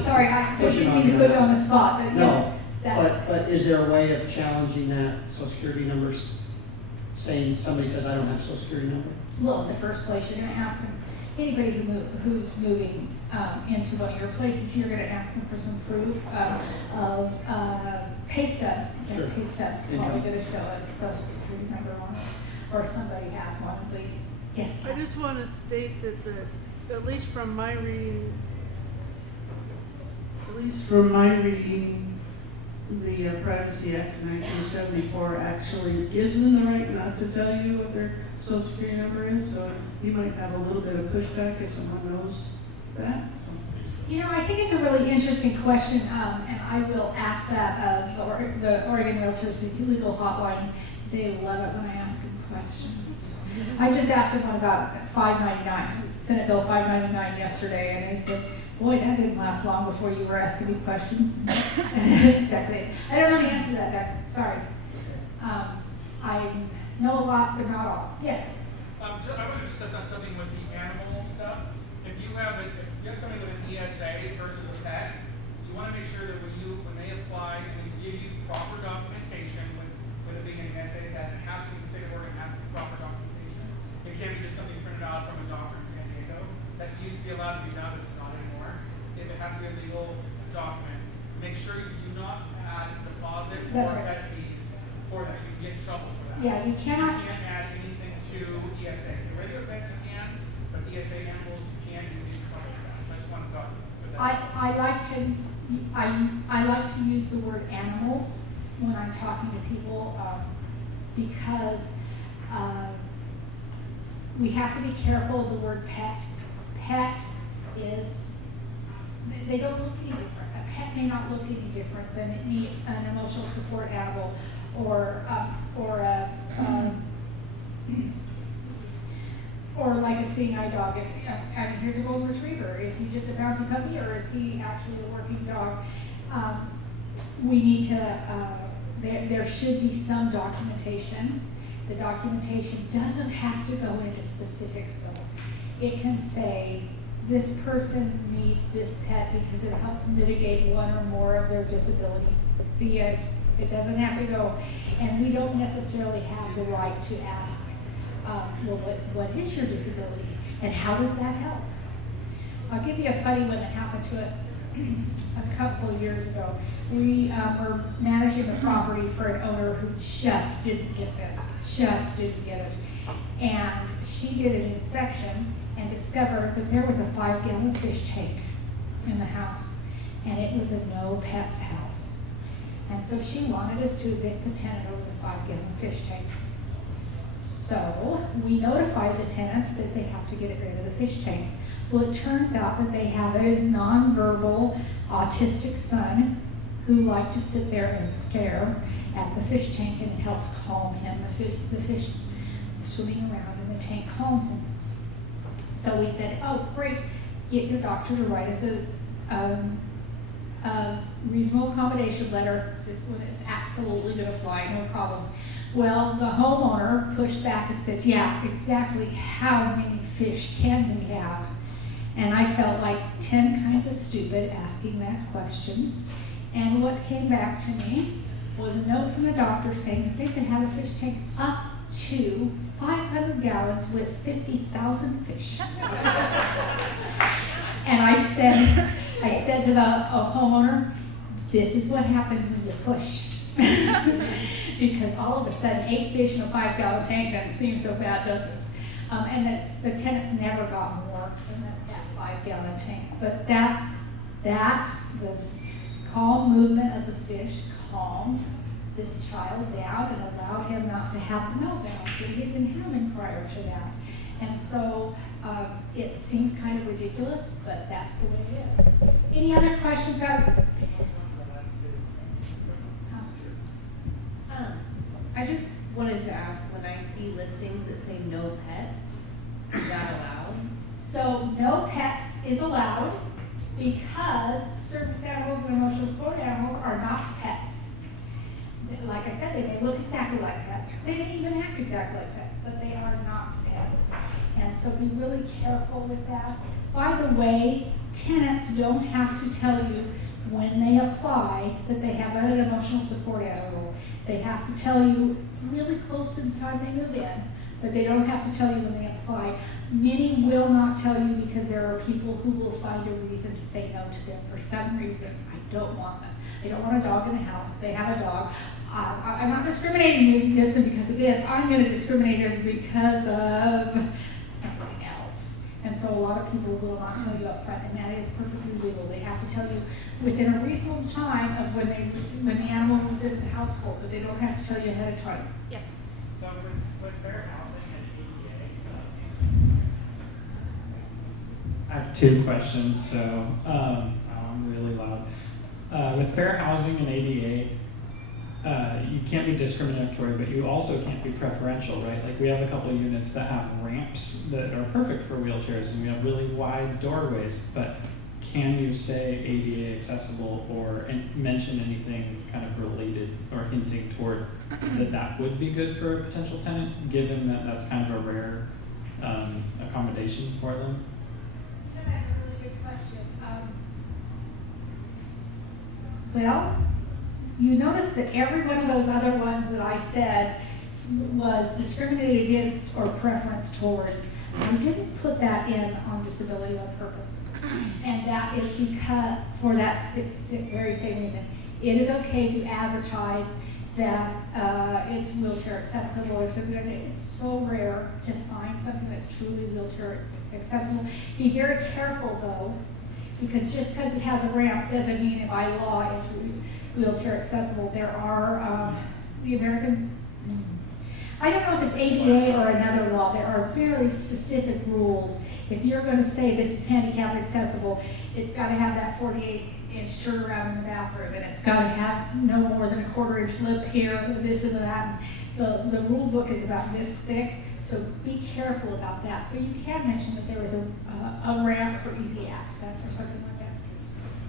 Sorry, I didn't mean to put you on the spot, but no. Yeah, But is there a way of challenging that social security numbers? Saying somebody says I don't have a social security number? well, in the first place, you're going to ask them, anybody who's moving into one of your places, you're going to ask them for some proof of pay stubs. Sure. And pay stubs are probably going to show a social security number on it, or somebody has one, please. Yes. I just want to state that at least from my reading, the Privacy Act of 1974 actually gives them the right not to tell you what their social security number is, so you might have a little bit of pushback if someone knows that. You know, I think it's a really interesting question, and I will ask that of the Oregon Realtors Legal Hotline. They love it when I ask them questions. I just asked them one about 599, Senate Bill 599 yesterday, and they said, boy, that didn't last long before you were asking me questions. That's exactly it. I don't know the answer to that, Doug. Sorry. I know a lot, but not all. Yes? I want to just say something with the animal stuff. If you have something with an ESA versus a pet, you want to make sure that when they apply and they give you proper documentation, with it being an ESA pet, it has to be the state of Oregon, it has to be proper documentation. It can't be just something printed out from a doctor in San Diego. That used to be allowed to be done, but it's not anymore. If it has to be a legal document, make sure you do not add deposit That's or right. pet fees for that. You can get in trouble for that. Yeah, you cannot. You can't add anything to ESA. The regular pets you can, but ESA animals you can, you get in trouble for that. So I just want to talk for that. I like to use the word animals when I'm talking to people because we have to be careful of the word pet. Pet is, they don't look any different. A pet may not look any different than an emotional support animal or like a seeing eye dog. I mean, here's a golden retriever. Is he just a bouncy puppy, or is he actually a working dog? We need to. There should be some documentation. The documentation doesn't have to go into specifics, though. It can say this person needs this pet because it helps mitigate one or more of their disabilities. The end. It doesn't have to go, and we don't necessarily have the right to ask, well, what is your disability, and how does that help? I'll give you a funny one that happened to us a couple of years ago. We were managing the property for an owner who just didn't get this, just didn't get it. And she did an inspection and discovered that there was a 5-gallon fish tank in the house, and it was a no pets house. And so she wanted us to evict the tenant over the 5-gallon fish tank. So we notified the tenant that they have to get rid of the fish tank. Well, it turns out that they have a nonverbal autistic son who liked to sit there and stare at the fish tank, and it helps calm him. The fish swimming around in the tank calms him. So we said, oh, great, get your doctor to write us a reasonable accommodation letter. This one is absolutely going to fly, no problem. Well, the homeowner pushed back and said, yeah, exactly how many fish can we have? And I felt like 10 kinds of stupid asking that question. And what came back to me was a note from the doctor saying that they could have a fish tank up to 500 gallons with 50,000 fish. And I said to the homeowner, this is what happens when you push. Because all of a sudden, 8 fish in a 5-gallon tank doesn't seem so bad, does it? And the tenants never got more than that 5-gallon tank. But that was calm movement of the fish calmed this child down and allowed him not to have the meltdowns that he had been having prior to that. And so it seems kind of ridiculous, but that's the way it is. Any other questions, guys? I just wanted to ask, when I see listings that say no pets, is that allowed? So no pets is allowed because service animals and emotional support animals are not pets. Like I said, they may look exactly like pets. They may even act exactly like pets, but they are not pets. And so be really careful with that. By the way, tenants don't have to tell you when they apply that they have an emotional support animal. They have to tell you really close to the time they move in, but they don't have to tell you when they apply. Many will not tell you because there are people who will find a reason to say no to them for some reason. I don't want them. They don't want a dog in the house. They have a dog. I'm not discriminating against them because of this. I'm going to discriminate them because of something else. And so a lot of people will not tell you up front, and that is perfectly legal. They have to tell you within a reasonable time of when the animal moves into the household, but they don't have to tell you ahead of time. Yes? So with fair housing and ADA, I have 2 questions, so I'm really loud. With fair housing and ADA, you can't be discriminatory, but you also can't be preferential, right? Like we have a couple of units that have ramps that are perfect for wheelchairs, and we have really wide doorways, but can you say ADA accessible or mention anything kind of related or hinting toward that would be good for a potential tenant, given that that's kind of a rare accommodation for them? Yeah, that's a really good question. Well, you notice that every one of those other ones that I said was discriminated against or preference towards. I didn't put that in on disability on purpose. And that is because, for that very same reason. It is okay to advertise that it's wheelchair accessible or something like that. It's so rare to find something that's truly wheelchair accessible. Be very careful though, because just because it has a ramp doesn't mean that by law it's wheelchair accessible. There are the American, I don't know if it's ADA or another law, there are very specific rules. If you're going to say this is handicap accessible, it's got to have that 48-inch turnaround in the bathroom, and it's got to have no more than a 1/4-inch lip here, this and that. The rule book is about this thick, so be careful about that. But you can mention that there is a ramp for easy access or something like that.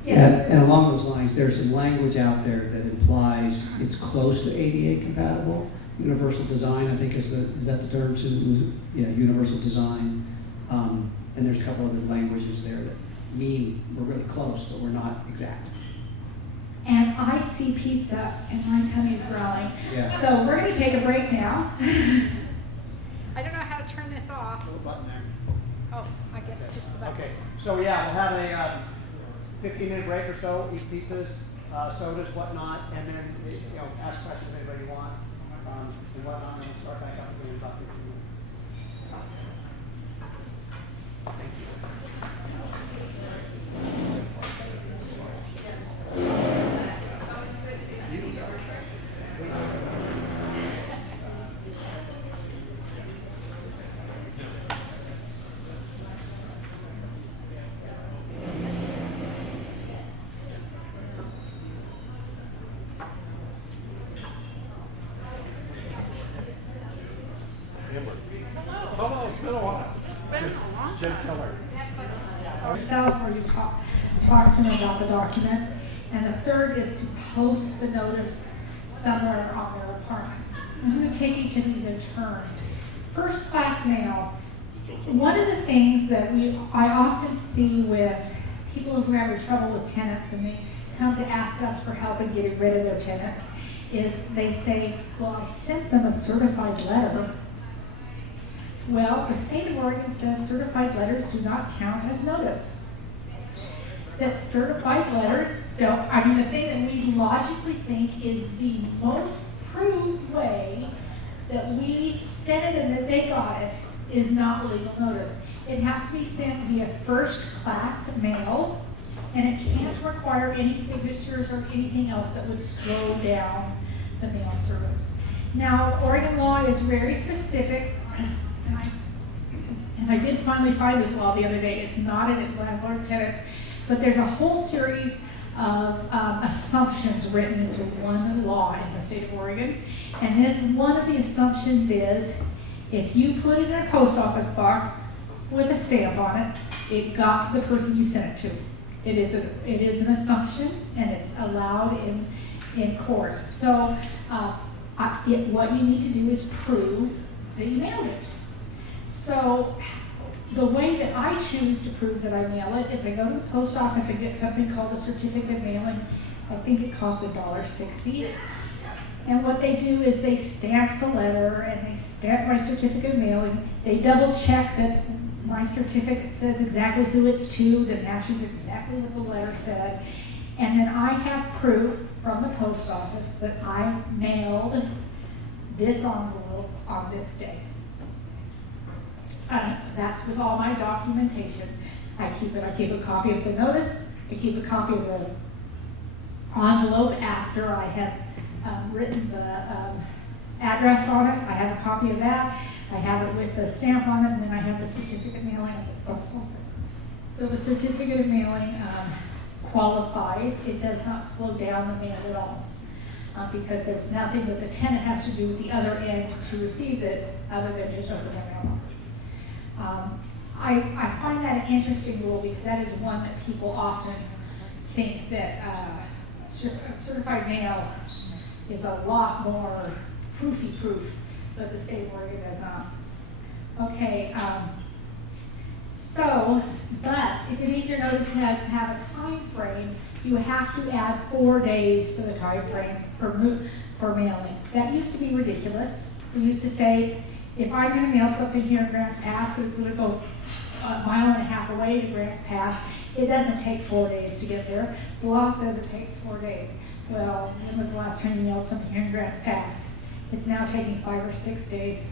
Yes. And along those lines, there's some language out there that implies it's close to ADA compatible. Universal design, I think, is that the term, Susan? Yeah, universal design. And there's a couple other languages there that mean we're really close, but we're not exact. And I see pizza, and my tummy is growling. Yeah. So we're going to take a break now. I don't know how to turn this off. Little button there. Oh, I guess it's just the button. Okay, so yeah, we'll have a 15-minute break or so, eat pizzas, sodas, whatnot, and then, ask questions if anybody want, and whatnot, and we'll start back up again in about 15 minutes. Thank you. Oh, it's been a while. Jim Keller. Ourselves, where you talk to them about the document. And the third is to post the notice somewhere on their apartment. I'm going to take each of these in turn. First class mail. One of the things that I often see with people who are having trouble with tenants and they come to ask us for help in getting rid of their tenants is they say, well, I sent them a certified letter. Well, the state of Oregon says certified letters do not count as notice. That certified letters don't, the thing that we logically think is the most proved way that we sent it and that they got it is not legal notice. It has to be sent via first class mail, and it can't require any signatures or anything else that would slow down the mail service. Now, Oregon law is very specific. And I did finally find this law the other day. It's not in Landlord, Tenant, but there's a whole series of assumptions written into one law in the state of Oregon. And one of the assumptions is, if you put it in a post office box with a stamp on it, it got to the person you sent it to. It is an assumption, and it's allowed in court. So what you need to do is prove that you mailed it. So the way that I choose to prove that I mail it is I go to the post office and get something called a certificate of mailing. I think it costs $1.60. And what they do is they stamp the letter and they stamp my certificate of mailing. They double check that my certificate says exactly who it's to, that matches exactly what the letter said. And then I have proof from the post office that I mailed this envelope on this day. That's with all my documentation. I keep a copy of the notice. I keep a copy of the envelope after I have written the address on it. I have a copy of that. I have it with the stamp on it, and then I have the certificate mailing at the post office. So the certificate of mailing qualifies. It does not slow down the mail at all, because there's nothing that the tenant has to do with the other end to receive it other than just open their mailbox. I find that an interesting rule because that is one that people often think that certified mail is a lot more proofy proof, but the state of Oregon does not. Okay, but if any of your notice have a time frame, you have to add 4 days for the time frame for mailing. That used to be ridiculous. We used to say, if I'm going to mail something here in Grants Pass that's going to go a mile and a half away to Grants Pass, it doesn't take 4 days to get there. The law says it takes 4 days. Well, when was the last time you mailed something here in Grants Pass? It's now taking 5 or 6 days.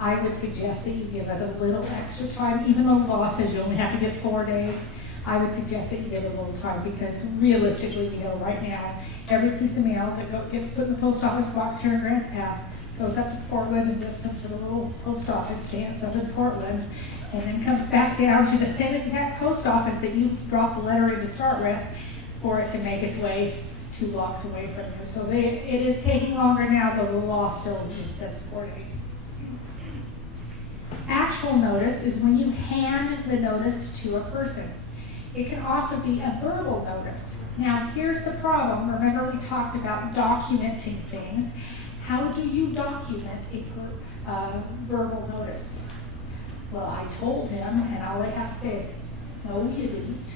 I would suggest that you give it a little extra time, even though the law says you only have to give 4 days. I would suggest that you give it a little time because realistically, we know right now, every piece of mail that gets put in the post office box here in Grants Pass goes up to Portland and does some sort of little post office dance up in Portland, and then comes back down to the same exact post office that you dropped the letter in to start with for it to make its way 2 blocks away from you. So it is taking longer now, though the law still says 4 days. Actual notice is when you hand the notice to a person. It can also be a verbal notice. Now, here's the problem. Remember, we talked about documenting things. How do you document a verbal notice? Well, I told him, and all I have to say is, no, you didn't.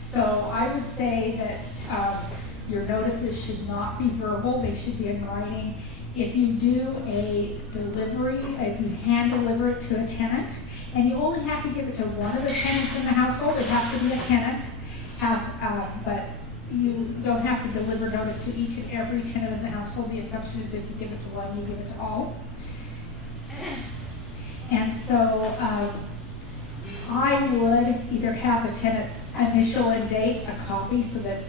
So I would say that your notices should not be verbal. They should be in writing. If you do a delivery, if you hand deliver it to a tenant, and you only have to give it to one of the tenants in the household, it has to be a tenant, but you don't have to deliver notice to each and every tenant in the household. The assumption is if you give it to one, you give it to all. And so I would either have the tenant initial and date a copy so that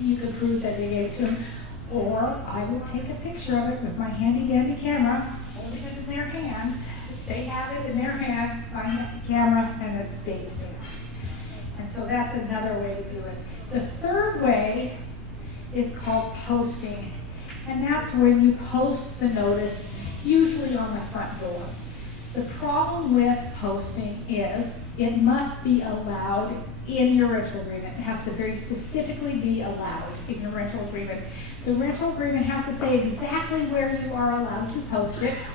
you could prove that they gave it to them, or I would take a picture of it with my handy dandy camera, holding it in their hands. They have it in their hands, my camera, and it's date stamped. And so that's another way to do it. The third way is called posting, and that's when you post the notice, usually on the front door. The problem with posting is it must be allowed in your rental agreement. It has to very specifically be allowed in your rental agreement. The rental agreement has to say exactly where you are allowed to post it,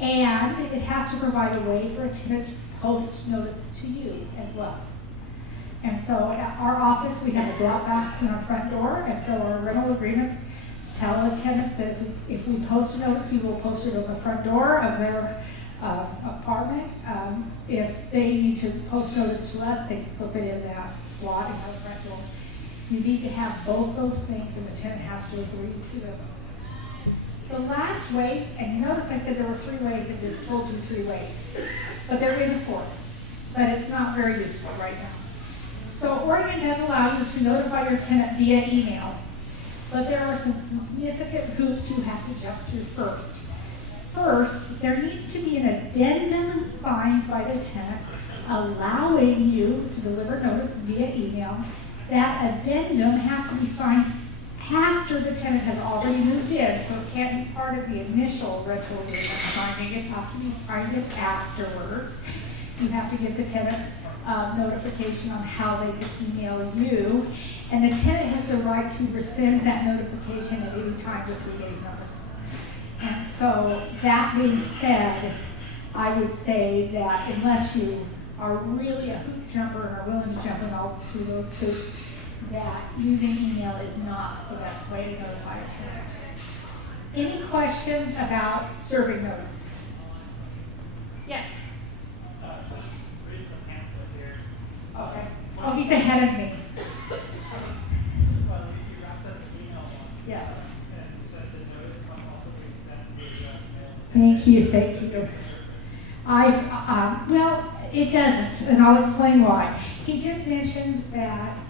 and it has to provide a way for a tenant to post notice to you as well. And so at our office, we have a drop box in our front door, and so our rental agreements tell the tenant that if we post a notice, we will post it on the front door of their apartment. If they need to post notice to us, they slip it in that slot in our front door. You need to have both those things, and the tenant has to agree to them. The last way, and you notice I said there were 3 ways, and just told you 3 ways, but there is a 4th, but it's not very useful right now. So Oregon does allow you to notify your tenant via email, but there are some significant hoops you have to jump through first. First, there needs to be an addendum signed by the tenant allowing you to deliver notice via email. That addendum has to be signed after the tenant has already moved in, so it can't be part of the initial rental agreement signing. It has to be signed afterwards. You have to give the tenant notification on how they can email you, and the tenant has the right to rescind that notification at any time with 3 days notice. And so that being said, I would say that unless you are really a hoop jumper and are willing to jump in all through those hoops, that using email is not the best way to notify a tenant. Any questions about serving notice? Yes? Read the pamphlet here. Okay. Oh, he's ahead of me. Well, you wrapped up the email one. Yeah. And you said the notice must also be sent to the US mail. Thank you, thank you. Well, it doesn't, and I'll explain why. He just mentioned that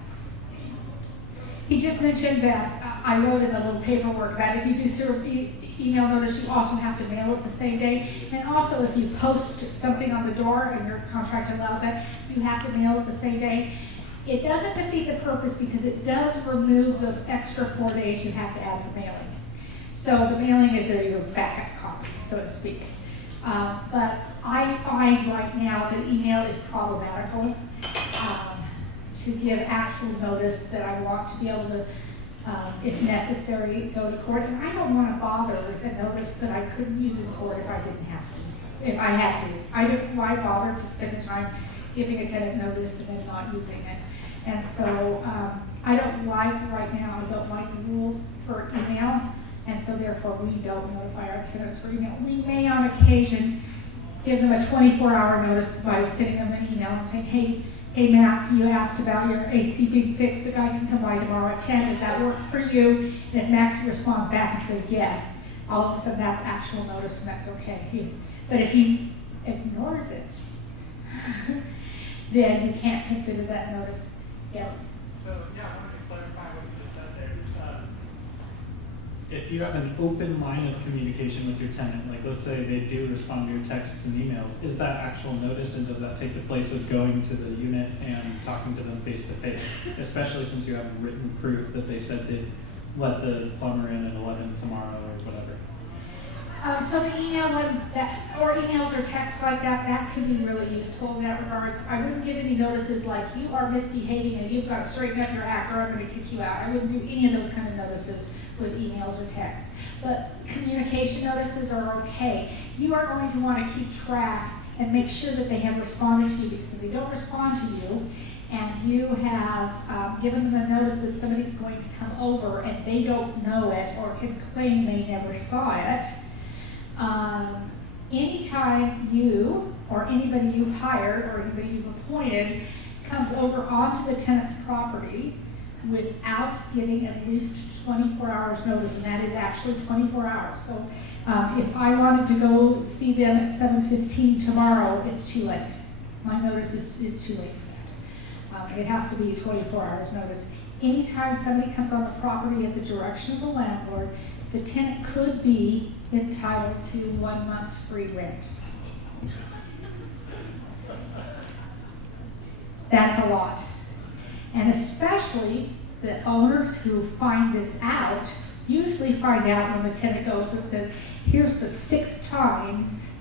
I wrote in a little paperwork that if you do serve email notice, you also have to mail it the same day. And also, if you post something on the door and your contract allows that, you have to mail it the same day. It doesn't defeat the purpose because it does remove the extra 4 days you have to add for mailing. So the mailing is your backup copy, so to speak. But I find right now that email is problematical to give actual notice that I want to be able to, if necessary, go to court. And I don't want to bother with a notice that I couldn't use in court if I didn't have to, if I had to. Why bother to spend the time giving a tenant notice and then not using it? And so I don't like the rules for email. And so therefore we don't notify our tenants for email. We may on occasion give them a 24-hour notice by sending them an email and saying, hey Matt, you asked about your AC being fixed, the guy can come by tomorrow at 10, does that work for you? And if Max responds back and says yes, all of a sudden that's actual notice and that's okay. But if he ignores it, then you can't consider that notice. Yes? So, yeah, I wanted to clarify what you just said there. If you have an open line of communication with your tenant, like let's say they do respond to your texts and emails, is that actual notice, and does that take the place of going to the unit and talking to them face to face? Especially since you have written proof that they said they'd let the plumber in at 11 tomorrow or whatever. So the email one, or emails or texts like that can be really useful in that regards. I wouldn't give any notices like you are misbehaving and you've got to straighten up your act or I'm going to kick you out. I wouldn't do any of those kind of notices with emails or texts. But communication notices are okay. You are going to want to keep track and make sure that they have responded to you, because if they don't respond to you and you have given them a notice that somebody's going to come over and they don't know it or can claim they never saw it, anytime you or anybody you've hired or anybody you've appointed comes over onto the tenant's property without giving at least 24 hours notice, and that is actually 24 hours. So if I wanted to go see them at 7:15 tomorrow, it's too late. My notice is too late for that. It has to be 24 hours notice. Anytime somebody comes on the property at the direction of the landlord, the tenant could be entitled to 1 month's free rent. That's a lot. And especially the owners who find this out usually find out when the tenant goes and says, here's the 6 times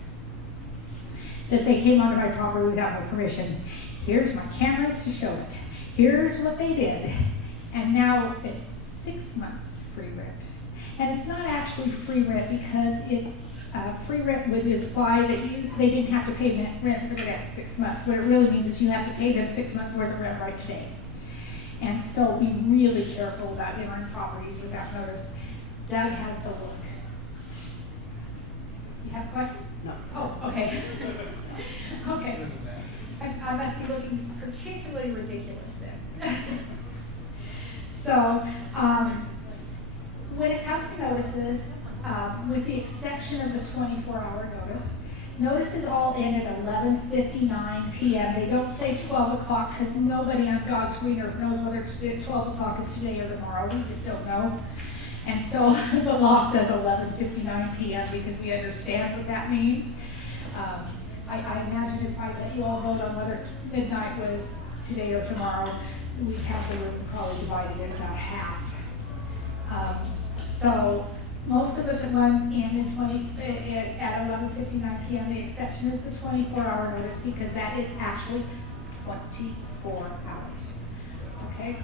that they came onto my property without my permission. Here's my cameras to show it. Here's what they did. And now it's 6 months free rent. And it's not actually free rent because it's free rent would imply that they didn't have to pay rent for the next 6 months. What it really means is you have to pay them 6 months worth of rent right today. And so be really careful about entering properties without notice. Doug has the look. You have a question? No. Oh, okay. Okay. I must be looking particularly ridiculous then. So, when it comes to notices, with the exception of the 24-hour notice, notices all end at 11:59 p.m. They don't say 12 o'clock because nobody on God's green earth knows whether it's 12 o'clock is today or tomorrow. We just don't know. And so the law says 11:59 p.m. because we understand what that means. I imagine if I let you all vote on whether midnight was today or tomorrow, we'd have the room probably divided in about half. So most of the ones end at 11:59 p.m. The exception is the 24-hour notice because that is actually 24 hours. Okay.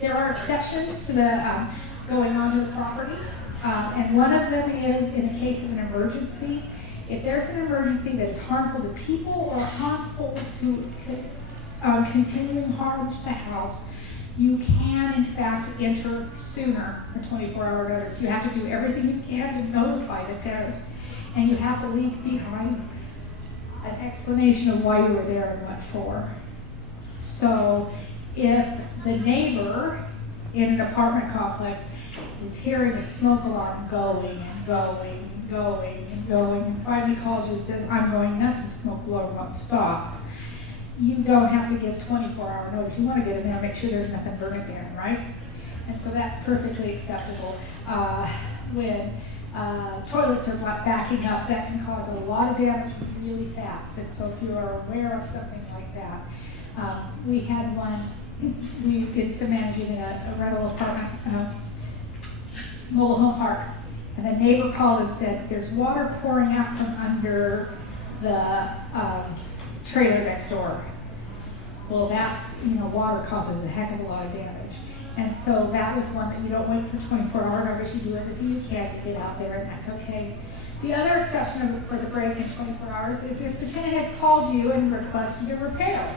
There are exceptions to the going onto the property, and one of them is in the case of an emergency. If there's an emergency that is harmful to people or harmful to continuing harm to the house, you can in fact enter sooner than 24-hour notice. You have to do everything you can to notify the tenant, and you have to leave behind an explanation of why you were there and what for. So if the neighbor in an apartment complex is hearing a smoke alarm going and going and going and going, and finally calls you and says, I'm going nuts, the smoke alarm won't stop, you don't have to give 24-hour notice. You want to get in there and make sure there's nothing burning down, right? And so that's perfectly acceptable. When toilets are backing up, that can cause a lot of damage really fast. And so if you are aware of something like that, we had one, we did some managing in a rental apartment, mobile home park, and the neighbor called and said, there's water pouring out from under the trailer next door. Well, that's, water causes a heck of a lot of damage. And so that was one that you don't wait for 24-hour notice. You do everything you can to get out there, and that's okay. The other exception for the break in 24 hours is if the tenant has called you and requested a repair.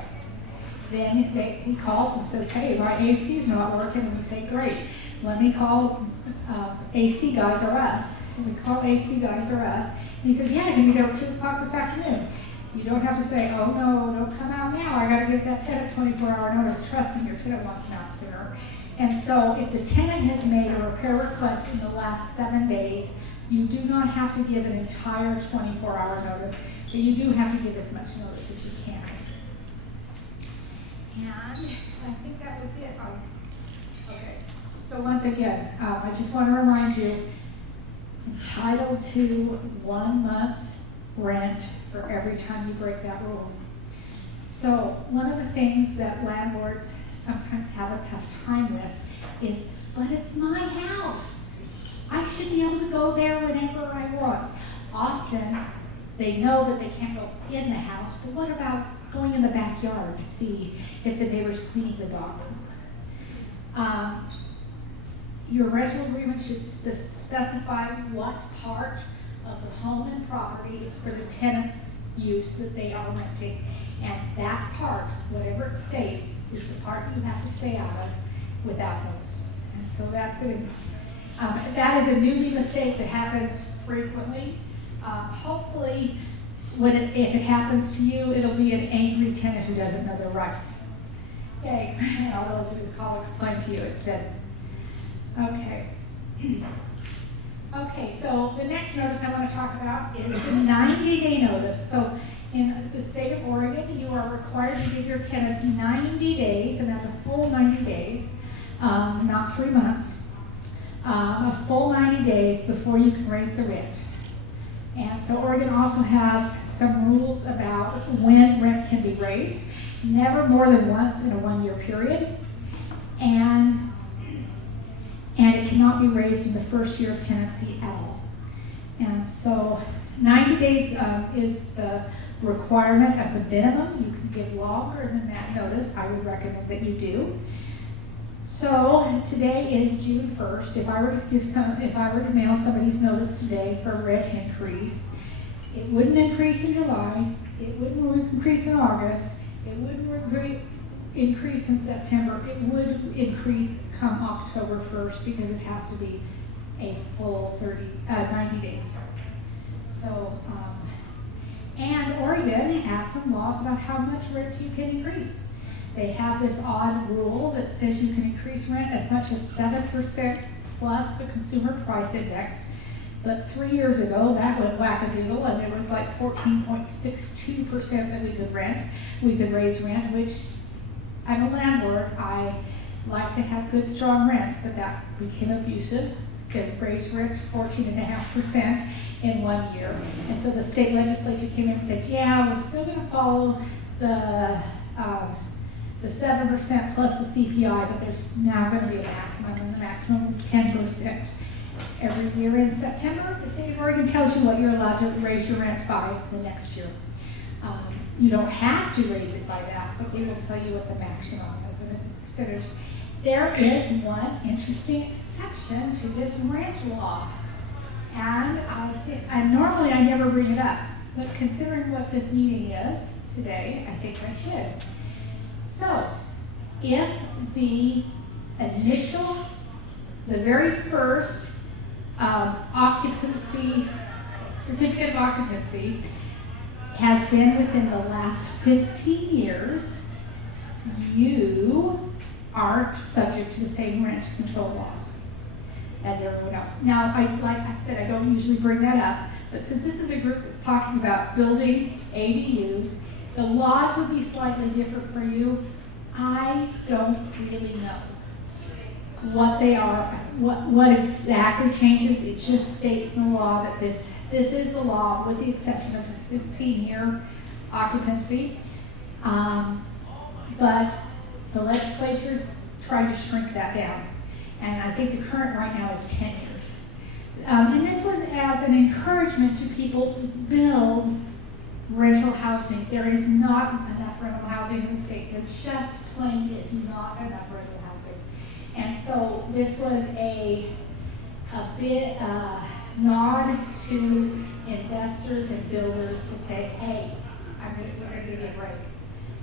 Then he calls and says, hey, my AC is not working. And we say, great, let me call AC Guys or Us. And we call AC Guys or Us. And he says, yeah, give me there at 2 o'clock this afternoon. You don't have to say, oh no, don't come out now. I got to give that tenant 24-hour notice. Trust me, your tenant wants them out sooner. And so if the tenant has made a repair request in the last 7 days, you do not have to give an entire 24-hour notice, but you do have to give as much notice as you can. And I think that was it. Okay. So once again, I just want to remind you, entitled to 1 month's rent for every time you break that rule. So one of the things that landlords sometimes have a tough time with is, but it's my house. I should be able to go there whenever I want. Often they know that they can't go in the house, but what about going in the backyard to see if the neighbor's cleaning the dog poop? Your rental agreement should specify what part of the home and property is for the tenant's use that they are renting. And that part, whatever it states, is the part you have to stay out of without notice. And so that's it. That is a newbie mistake that happens frequently. Hopefully, if it happens to you, it'll be an angry tenant who doesn't know their rights. Yay, and all they'll do is call and complain to you instead. Okay. Okay, so the next notice I want to talk about is the 90-day notice. So in the state of Oregon, you are required to give your tenants 90 days, and that's a full 90 days, not 3 months, a full 90 days before you can raise the rent. And so Oregon also has some rules about when rent can be raised, never more than once in a 1-year period, and it cannot be raised in the first year of tenancy at all. And so 90 days is the requirement of the minimum. You can give longer than that notice. I would recommend that you do. So today is June 1st. If I were to mail somebody's notice today for a rent increase, it wouldn't increase in July, it wouldn't increase in August, it wouldn't increase in September, it would increase come October 1st because it has to be a full 90 days. So, and Oregon has some laws about how much rent you can increase. They have this odd rule that says you can increase rent as much as 7% plus the consumer price index. But 3 years ago, that went wackadoodle, and it was like 14.62% that we could raise rent, which I'm a landlord. I like to have good, strong rents, but that became abusive to raise rent 14.5% in 1 year. And so the state legislature came in and said, yeah, we're still going to follow the 7% plus the CPI, but there's now going to be a maximum, and the maximum is 10%. Every year in September, the state of Oregon tells you what you're allowed to raise your rent by the next year. You don't have to raise it by that, but they will tell you what the maximum is, and it's a percentage. There is one interesting exception to this rent law, and normally I never bring it up, but considering what this meeting is today, I think I should. So, if the very first certificate of occupancy has been within the last 15 years, you aren't subject to the same rent control laws as everyone else. Now, like I said, I don't usually bring that up, but since this is a group that's talking about building ADUs, the laws would be slightly different for you. I don't really know what they are, what exactly changes. It just states in the law that this is the law with the exception of a 15-year occupancy. But the legislature's trying to shrink that down. And I think the current right now is 10 years. And this was as an encouragement to people to build rental housing. There is not enough rental housing in the state. There just plain is not enough rental housing. And so this was a bit nod to investors and builders to say, hey, we're going to give you a break.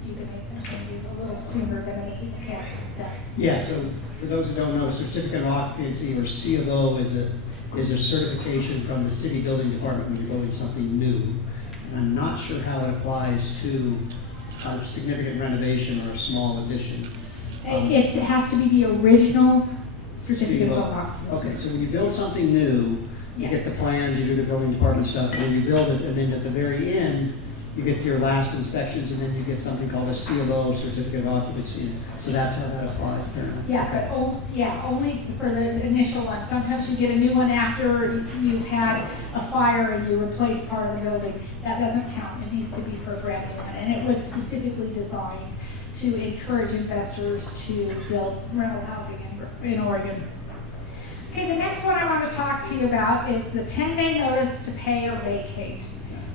You can make some changes a little sooner than many people can. Yeah, so for those who don't know, certificate of occupancy, or C of O, is a certification from the city building department when you're building something new. And I'm not sure how it applies to a significant renovation or a small addition. It has to be the original certificate of occupancy. Okay, so when you build something new, you get the plans, you do the building department stuff, and then you build it, and then at the very end, you get your last inspections, and then you get something called a C of O, certificate of occupancy. So that's how that applies, apparently. Yeah, but only for the initial one. Sometimes you get a new one after you've had a fire and you replace part of the building. That doesn't count. It needs to be for a brand new one. And it was specifically designed to encourage investors to build rental housing in Oregon. Okay, the next one I want to talk to you about is the 10-day notice to pay or vacate.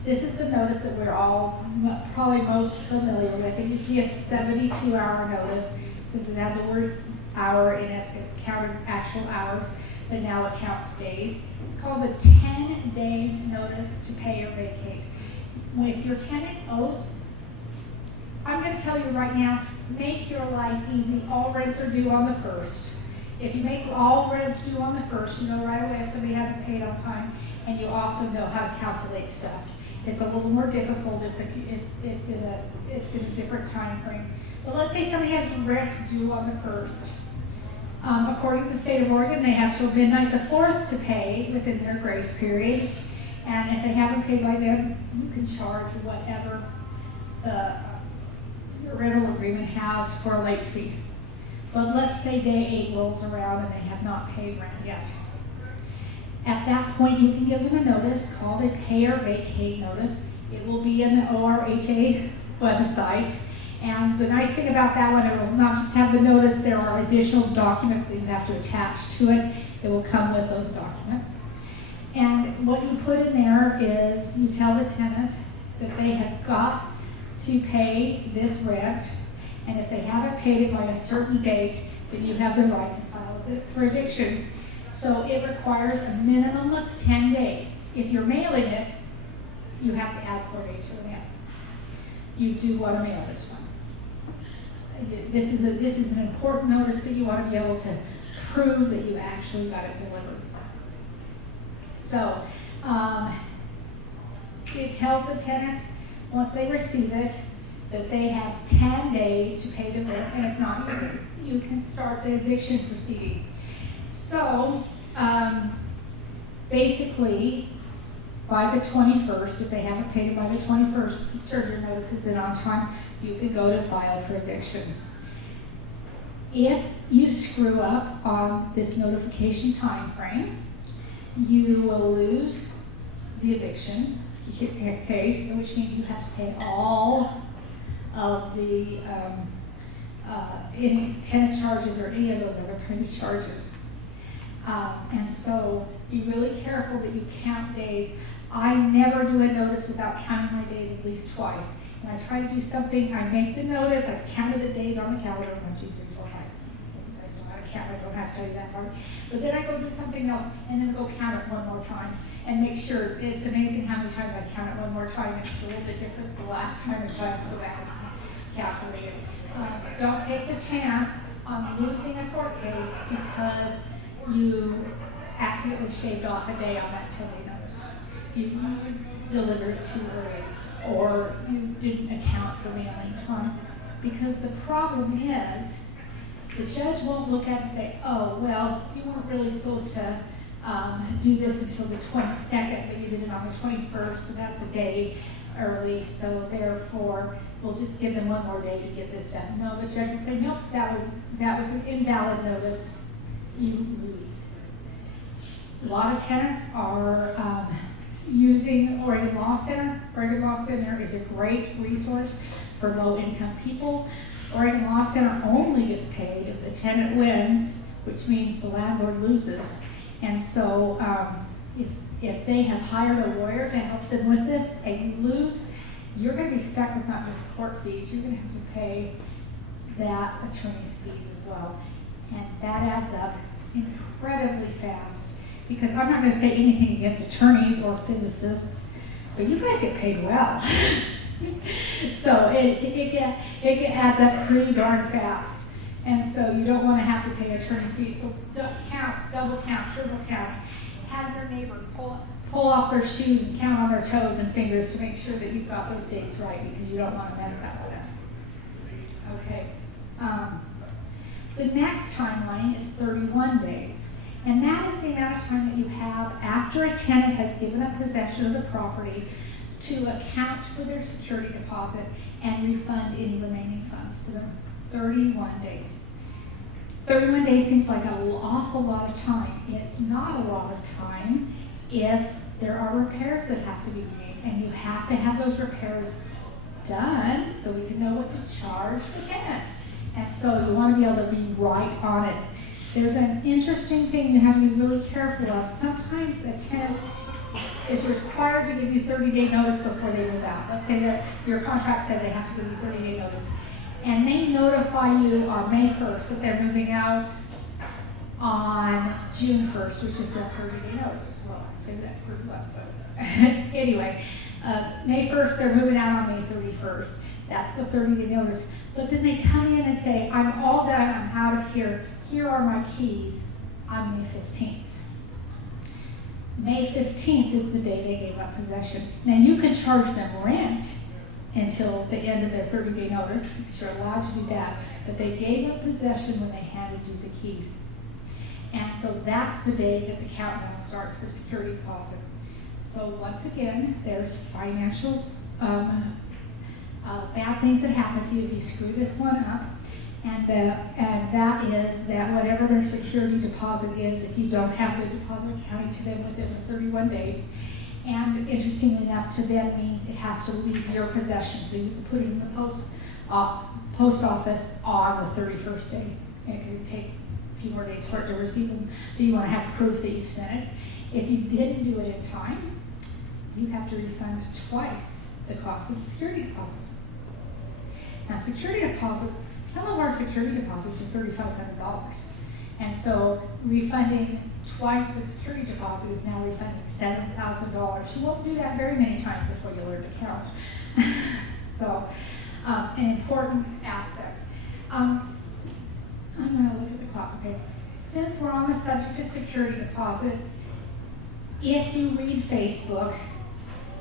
This is the notice that we're all probably most familiar with. It used to be a 72-hour notice, since it had the word hour in it, it counted actual hours, but now it counts days. It's called the 10-day notice to pay or vacate. If your tenant owes, I'm going to tell you right now, make your life easy. All rents are due on the 1st. If you make all rents due on the 1st, you know right away if somebody hasn't paid on time, and you also know how to calculate stuff. It's a little more difficult if it's in a different time frame. But let's say somebody has rent due on the 1st. According to the state of Oregon, they have till midnight the 4th to pay within their grace period. And if they haven't paid by then, you can charge whatever your rental agreement has for a late fee. But let's say day 8 rolls around and they have not paid rent yet. At that point, you can give them a notice called a pay or vacate notice. It will be in the ORHA website. And the nice thing about that one, it will not just have the notice, there are additional documents that you have to attach to it. It will come with those documents. And what you put in there is you tell the tenant that they have got to pay this rent, and if they haven't paid it by a certain date, then you have the right to file it for eviction. So it requires a minimum of 10 days. If you're mailing it, you have to add 4 days for the mail. You do want to mail this one. This is an important notice that you want to be able to prove that you actually got it delivered. So it tells the tenant, once they receive it, that they have 10 days to pay the rent, and if not, you can start the eviction proceeding. So basically, by the 21st, if they haven't paid it by the 21st, if you turn your notices in on time, you can go to file for eviction. If you screw up on this notification time frame, you will lose the eviction case, which means you have to pay all of the any tenant charges or any of those other kind of charges. And so be really careful that you count days. I never do a notice without counting my days at least twice. When I try to do something, I make the notice, I've counted the days on the calendar, 1, 2, 3, 4, 5. You guys know how to count, I don't have to tell you that part. But then I go do something else and then go count it one more time and make sure. It's amazing how many times I count it one more time. It's a little bit different the last time, and so I have to go back and calculate it. Don't take the chance on losing a court case because you accidentally shaved off a day on that 10-day notice. You delivered it too early, or you didn't account for mailing time. Because the problem is, the judge won't look at it and say, oh, well, you weren't really supposed to do this until the 22nd, but you did it on the 21st, so that's a day early, so therefore, we'll just give them one more day to get this done. No, the judge will say, nope, that was an invalid notice, you lose. A lot of tenants are using Oregon Law Center. Oregon Law Center is a great resource for low-income people. Oregon Law Center only gets paid if the tenant wins, which means the landlord loses. And so if they have hired a lawyer to help them with this and you lose, you're going to be stuck with not just the court fees, you're going to have to pay that attorney's fees as well. And that adds up incredibly fast. Because I'm not going to say anything against attorneys or physicists, but you guys get paid well. So it adds up pretty darn fast. And so you don't want to have to pay attorney fees. So count, double count, triple count. Have your neighbor pull off their shoes and count on their toes and fingers to make sure that you've got those dates right, because you don't want to mess that one up. Okay. The next timeline is 31 days. And that is the amount of time that you have after a tenant has given up possession of the property to account for their security deposit and refund any remaining funds to them. 31 days. 31 days seems like an awful lot of time. It's not a lot of time if there are repairs that have to be made, and you have to have those repairs done so we can know what to charge the tenant. And so you want to be able to be right on it. There's an interesting thing you have to be really careful of. Sometimes a tenant is required to give you 30-day notice before they move out. Let's say that your contract says they have to give you 30-day notice. And they notify you on May 1st that they're moving out on June 1st, which is their 30-day notice. Well, I'd say that's 31, so. Anyway, May 1st, they're moving out on May 31st. That's the 30-day notice. But then they come in and say, I'm all done, I'm out of here. Here are my keys on May 15th. May 15th is the day they gave up possession. Now you could charge them rent until the end of their 30-day notice, because you're allowed to do that, but they gave up possession when they handed you the keys. And so that's the day that the countdown starts for security deposit. So once again, there's financial bad things that happen to you if you screw this one up. And that is that whatever their security deposit is, if you don't have the deposit accounting to them within the 31 days, and interestingly enough, to them means it has to leave your possession. So you can put it in the post office on the 31st day. It can take a few more days for it to receive them, but you want to have proof that you've sent it. If you didn't do it in time, you have to refund twice the cost of the security deposit. Now, security deposits, some of our security deposits are $3,500. And so refunding twice the security deposit is now refunding $7,000. You won't do that very many times before you learn to count. So, an important aspect. I'm going to look at the clock, okay? Since we're on the subject of security deposits, if you read Facebook,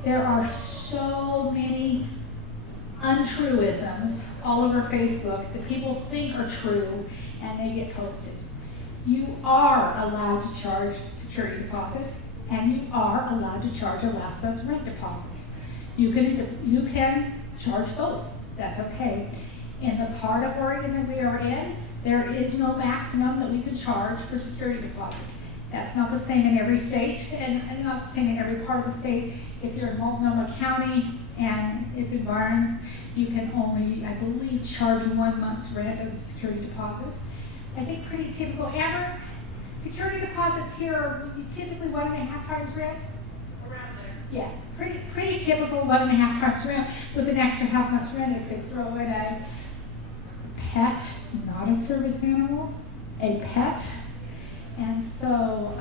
there are so many untruisms all over Facebook that people think are true and they get posted. You are allowed to charge security deposit, and you are allowed to charge a last month's rent deposit. You can charge both. That's okay. In the part of Oregon that we are in, there is no maximum that we could charge for security deposit. That's not the same in every state, and not the same in every part of the state. If you're in Multnomah County and its environs, you can only, I believe, charge 1 month's rent as a security deposit. I think pretty typical. Amber, security deposits here are typically 1.5 times rent? Around there. Yeah, pretty typical 1.5 times rent with an extra half month's rent if they throw in a pet, not a service animal, a pet. And so,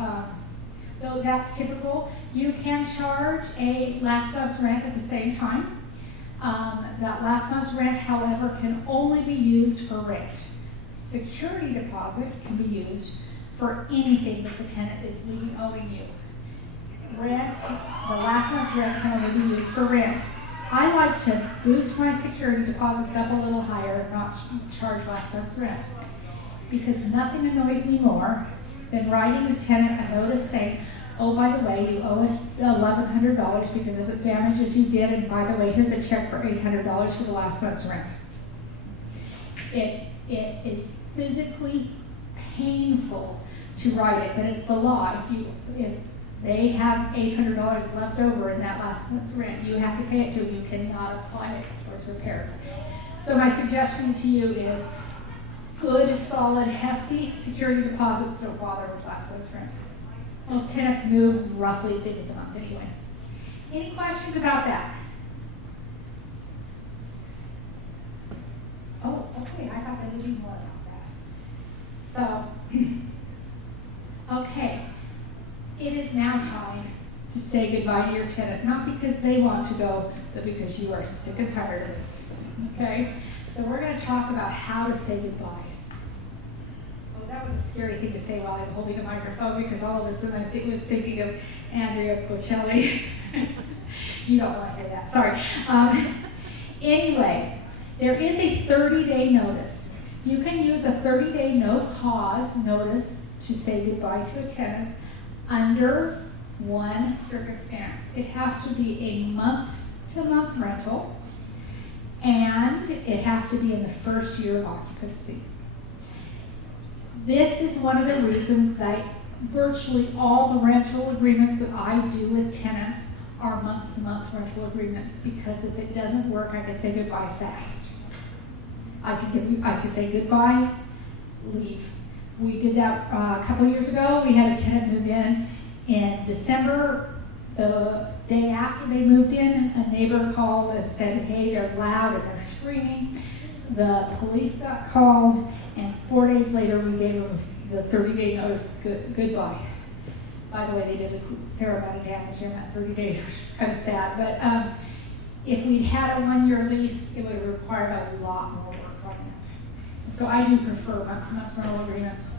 though that's typical, you can charge a last month's rent at the same time. That last month's rent, however, can only be used for rent. Security deposit can be used for anything that the tenant is owing you. Rent, the last month's rent can only be used for rent. I like to boost my security deposits up a little higher and not charge last month's rent, because nothing annoys me more than writing a tenant a notice saying, oh, by the way, you owe us $1,100 because of the damages you did, and by the way, here's a check for $800 for the last month's rent. It is physically painful to write it, but it's the law. If they have $800 left over in that last month's rent, you have to pay it to them. You cannot apply it towards repairs. So my suggestion to you is good, solid, hefty security deposits don't bother with last month's rent. Most tenants move roughly at the end of the month anyway. Any questions about that? Oh, okay, I thought there would be more about that. So, okay, it is now time to say goodbye to your tenant, not because they want to go, but because you are sick and tired of this, okay? So we're gonna talk about how to say goodbye. Well, that was a scary thing to say while I'm holding a microphone, because all of a sudden I was thinking of Andrea Bocelli. You don't want to hear that, sorry. Anyway, there is a 30-day notice. You can use a 30-day no-cause notice to say goodbye to a tenant under one circumstance. It has to be a month-to-month rental, and it has to be in the first year of occupancy. This is one of the reasons that virtually all the rental agreements that I do with tenants are month-to-month rental agreements, because if it doesn't work, I can say goodbye fast. I could say goodbye, leave. We did that a couple years ago. We had a tenant move in December. The day after they moved in, a neighbor called and said, hey, they're loud and they're screaming. The police got called, and 4 days later we gave them the 30-day notice goodbye. By the way, they did a fair amount of damage in that 30 days, which is kind of sad. But if we'd had a 1-year lease, it would have required a lot more work on it. And so I do prefer month-to-month rental agreements.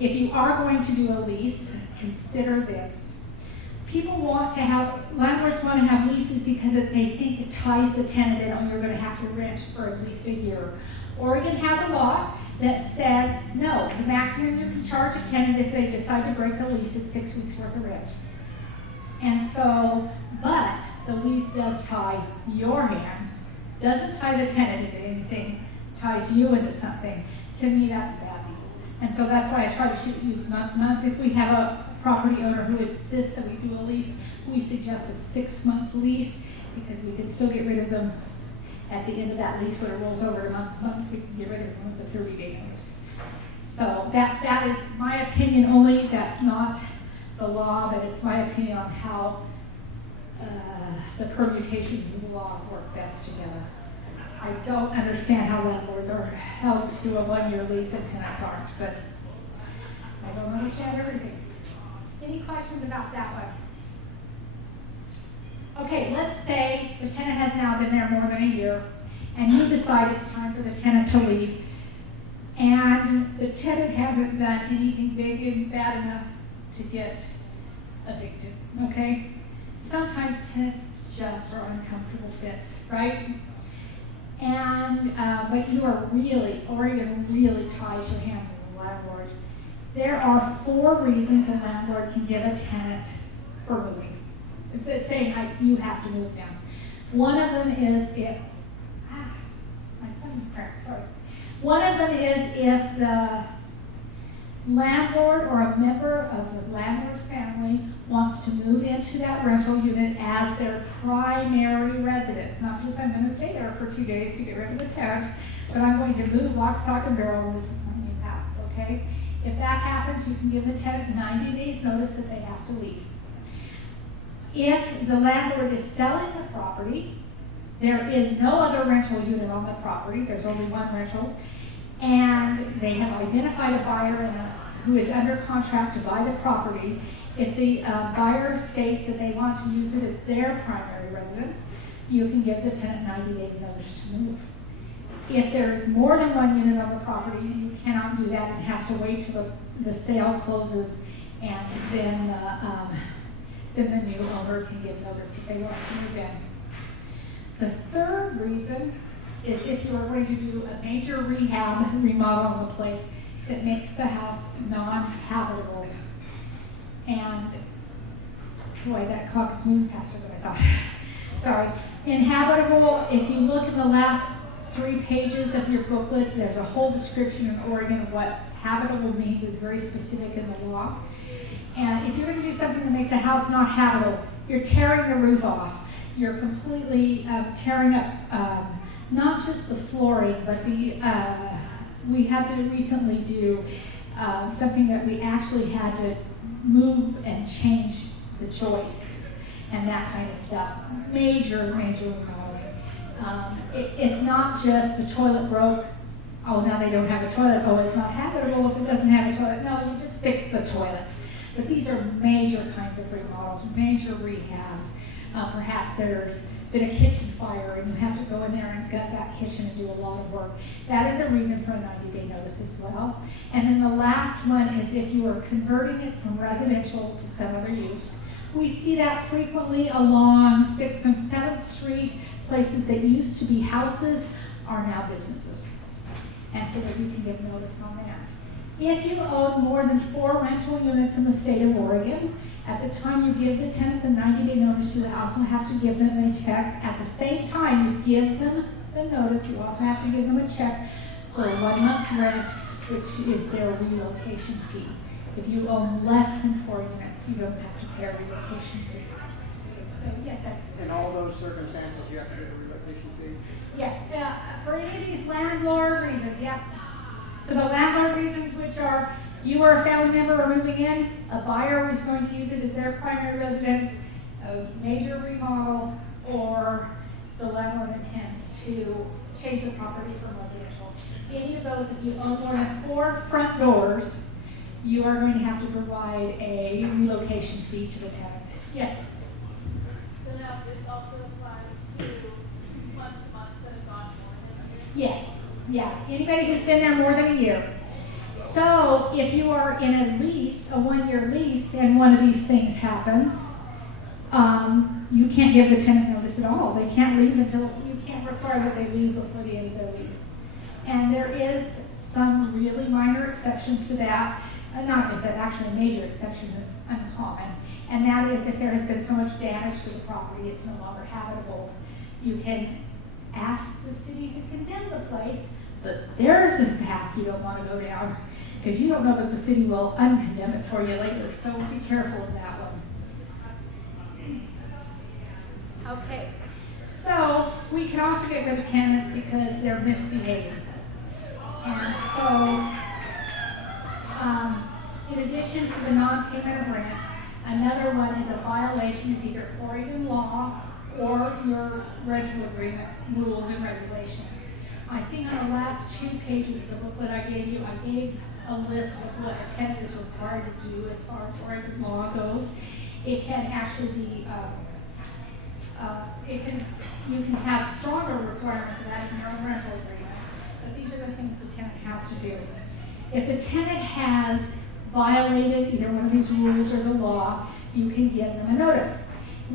If you are going to do a lease, consider this. landlords want to have leases because they think it ties the tenant in, or you're going to have to rent for at least a year. Oregon has a law that says, no, the maximum you can charge a tenant if they decide to break the lease is 6 weeks worth of rent. And so, but the lease does tie your hands, doesn't tie the tenant into anything, ties you into something. To me, that's a bad deal. And so that's why I try to use month. If we have a property owner who insists that we do a lease, we suggest a 6-month lease, because we can still get rid of them at the end of that lease when it rolls over to month, we can get rid of them with a 30-day notice. So that is my opinion only. That's not the law, but it's my opinion on how the permutations of the law work best together. I don't understand how landlords are held to a 1-year lease and tenants aren't, but I don't understand everything. Any questions about that one? Okay, let's say the tenant has now been there more than a year, and you decide it's time for the tenant to leave, and the tenant hasn't done anything big and bad enough to get evicted, okay? Sometimes tenants just are uncomfortable fits, right? And, but you are Oregon really ties your hands as a landlord. There are 4 reasons a landlord can give a tenant for moving. If it's saying you have to move now. One of them is if, my phone cracked, sorry. One of them is if the landlord or a member of the landlord's family wants to move into that rental unit as their primary residence. Not just I'm going to stay there for 2 days to get rid of the tenant, but I'm going to move lock, stock, and barrel, and this is my new house, okay? If that happens, you can give the tenant 90 days notice that they have to leave. If the landlord is selling the property, there is no other rental unit on the property, there's only one rental, and they have identified a buyer who is under contract to buy the property. If the buyer states that they want to use it as their primary residence, you can give the tenant 90 days notice to move. If there is more than one unit on the property, you cannot do that and has to wait till the sale closes, and then the new owner can give notice that they want to move in. The third reason is if you are going to do a major remodel on the place that makes the house non-habitable. And boy, that clock is moving faster than I thought. Sorry. Inhabitable, if you look in the last 3 pages of your booklets, there's a whole description in Oregon of what habitable means. It's very specific in the law. And if you're going to do something that makes a house not habitable, you're tearing the roof off. You're completely tearing up not just the flooring, but we had to recently do something that we actually had to move and change the joists and that kind of stuff. Major remodeling. It's not just the toilet broke. Oh, now they don't have a toilet. Oh, it's not habitable if it doesn't have a toilet. No, you just fix the toilet. But these are major kinds of remodels, major rehabs. Perhaps there's been a kitchen fire and you have to go in there and gut that kitchen and do a lot of work. That is a reason for a 90-day notice as well. And then the last one is if you are converting it from residential to some other use. We see that frequently along 6th and 7th Street. Places that used to be houses are now businesses. And so that you can give notice on that. If you own more than 4 rental units in the state of Oregon, at the time you give the tenant the 90-day notice, you also have to give them a check. At the same time you give them the notice, you also have to give them a check for 1 month's rent, which is their relocation fee. If you own less than 4 units, you don't have to pay a relocation fee. So, yes, sir. In all those circumstances, you have to give a relocation fee? Yes, for any of these landlord reasons, yeah. For the landlord reasons, which are you or a family member are moving in, a buyer is going to use it as their primary residence, a major remodel, or the landlord intends to change the property from residential. Any of those, if you own more than 4 front doors, you are going to have to provide a relocation fee to the tenant. Yes? So now this also applies to months that have gone more than a year? Yes. Yeah, anybody who's been there more than a year. So if you are in a lease, a 1-year lease, and one of these things happens, you can't give the tenant notice at all. They can't leave until, you can't require that they leave before the end of their lease. And there is some really minor exceptions to that. Not, it's actually a major exception that's uncommon. And that is if there has been so much damage to the property, it's no longer habitable. You can ask the city to condemn the place, but there's the path you don't want to go down, because you don't know that the city will uncondemn it for you later, so be careful of that one. Okay, so we can also get rid of tenants because they're misbehaving. And so, in addition to the non-payment of rent, another one is a violation of either Oregon law or your rental agreement rules and regulations. I think on the last 2 pages of the booklet I gave you, I gave a list of what a tenant is required to do as far as Oregon law goes. It can actually be, you can have stronger requirements of that in your own rental agreement, but these are the things the tenant has to do. If the tenant has violated either one of these rules or the law, you can give them a notice.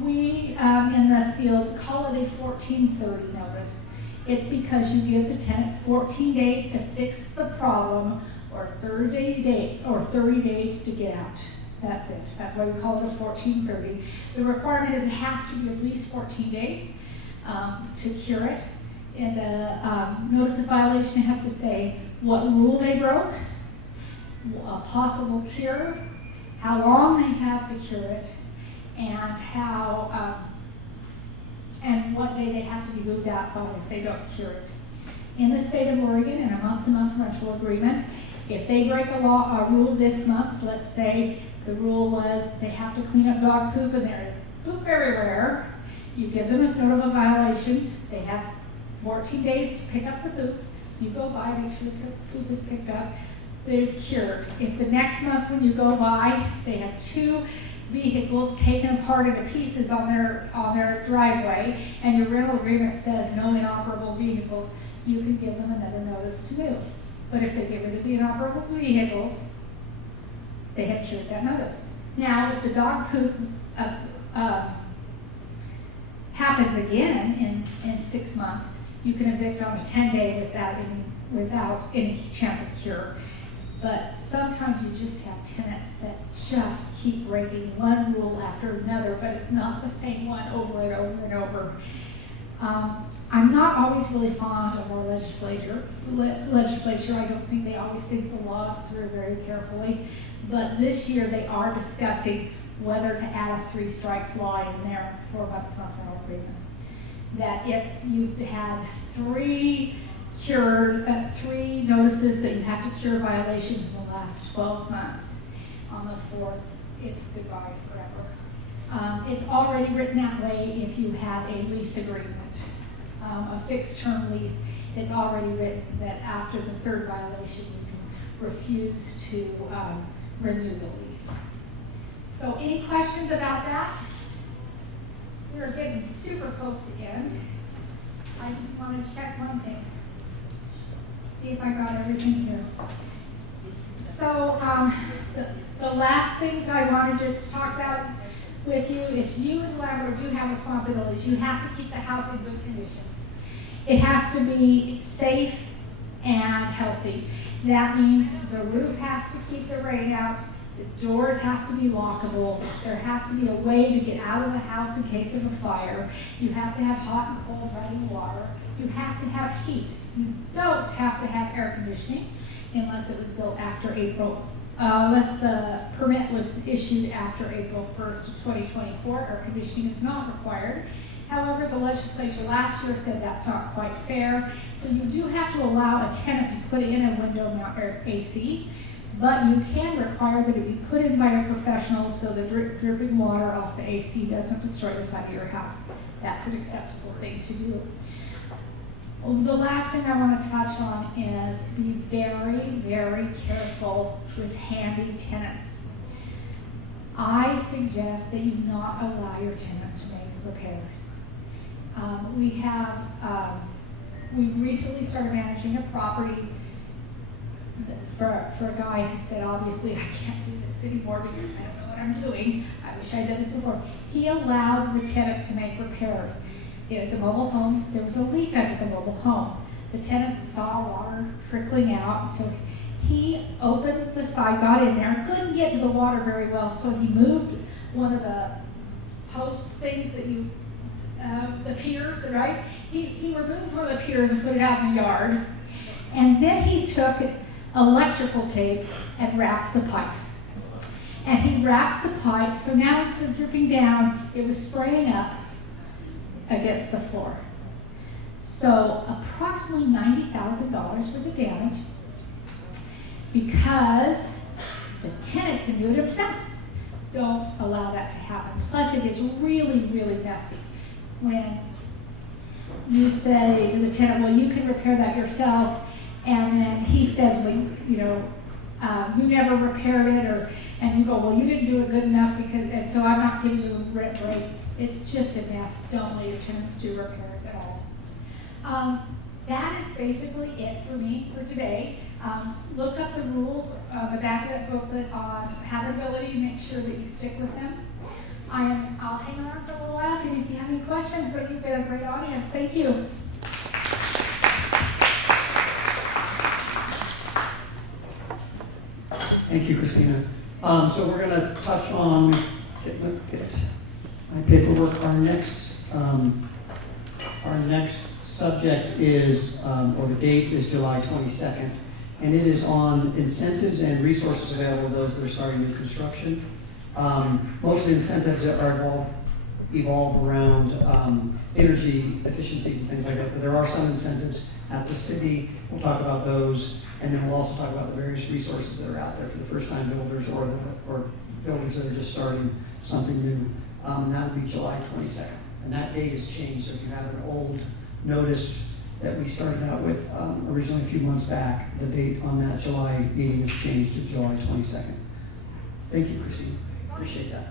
We, in the field, call it a 1430 notice. It's because you give the tenant 14 days to fix the problem, or 30 days to get out. That's it. That's why we call it a 1430. The requirement is it has to be at least 14 days to cure it. And the notice of violation has to say what rule they broke, a possible cure, how long they have to cure it, and how and what day they have to be moved out by if they don't cure it. In the state of Oregon, in a month-to-month rental agreement, if they break a rule this month, let's say the rule was they have to clean up dog poop and there is poop everywhere, you give them a sort of a violation. They have 14 days to pick up the poop. You go by, make sure the poop is picked up. It is cured. If the next month when you go by, they have 2 vehicles taken apart into pieces on their driveway, and your rental agreement says no inoperable vehicles, you can give them another notice to move. But if they get rid of the inoperable vehicles, they have cured that notice. Now, if the dog poop happens again in 6 months, you can evict on a 10-day without any chance of cure. But sometimes you just have tenants that just keep breaking one rule after another, but it's not the same one over and over and over. I'm not always really fond of our legislature. I don't think they always think the laws through very carefully. But this year they are discussing whether to add a 3 strikes law in there for month-to-month rental agreements. That if you've had 3 notices that you have to cure violations in the last 12 months, on the 4th, it's goodbye forever. It's already written that way if you have a lease agreement, a fixed term lease. It's already written that after the 3rd violation, you can refuse to renew the lease. So any questions about that? We're getting super close to end. I just want to check one thing. See if I got everything here. So the last things I want to just talk about with you is you as a landlord do have responsibilities. You have to keep the house in good condition. It has to be safe and healthy. That means the roof has to keep the rain out. The doors have to be lockable. There has to be a way to get out of the house in case of a fire. You have to have hot and cold running water. You have to have heat. You don't have to have air conditioning unless it was built after April, unless the permit was issued after April 1st of 2024. Air conditioning is not required. However, the legislature last year said that's not quite fair. So you do have to allow a tenant to put in a window mount AC, but you can require that it be put in by a professional so the dripping water off the AC doesn't destroy the side of your house. That's an acceptable thing to do. The last thing I want to touch on is be very, very careful with handy tenants. I suggest that you not allow your tenant to make repairs. We recently started managing a property for a guy who said, obviously, I can't do this anymore because I don't know what I'm doing, I wish I'd done this before, he allowed the tenant to make repairs. It was a mobile home, there was a leak under the mobile home. The tenant saw water trickling out, so he opened the side, got in there, couldn't get to the water very well, so he moved one of the post things that you, the piers, right? He removed one of the piers and put it out in the yard. And then he took electrical tape and wrapped the pipe. And he wrapped the pipe, so now instead of dripping down, it was spraying up against the floor. So approximately $90,000 worth of damage because the tenant can do it himself. Don't allow that to happen. Plus it gets really, really messy when you say to the tenant, well, you can repair that yourself, and then he says, well, you never repaired it, and you go, well, you didn't do it good enough and so I'm not giving you a rent break. It's just a mess. Don't let your tenants do repairs at all. That is basically it for me for today. Look up the rules on the back of that booklet on habitability. Make sure that you stick with them. I'll hang on for a little while if you have any questions, but you've been a great audience. Thank you. Thank you, Kristina. So we're going to touch on, get my paperwork. Our next subject is, or the date is July 22nd, and it is on incentives and resources available to those that are starting new construction. Most of the incentives are evolve around energy efficiencies and things like that, but there are some incentives at the city. We'll talk about those. And then we'll also talk about the various resources that are out there for the first-time builders or builders that are just starting something new. And that will be July 22nd. And that date has changed. So if you have an old notice that we started out with originally a few months back, the date on that July meeting has changed to July 22nd. Thank you, Christine. Appreciate that.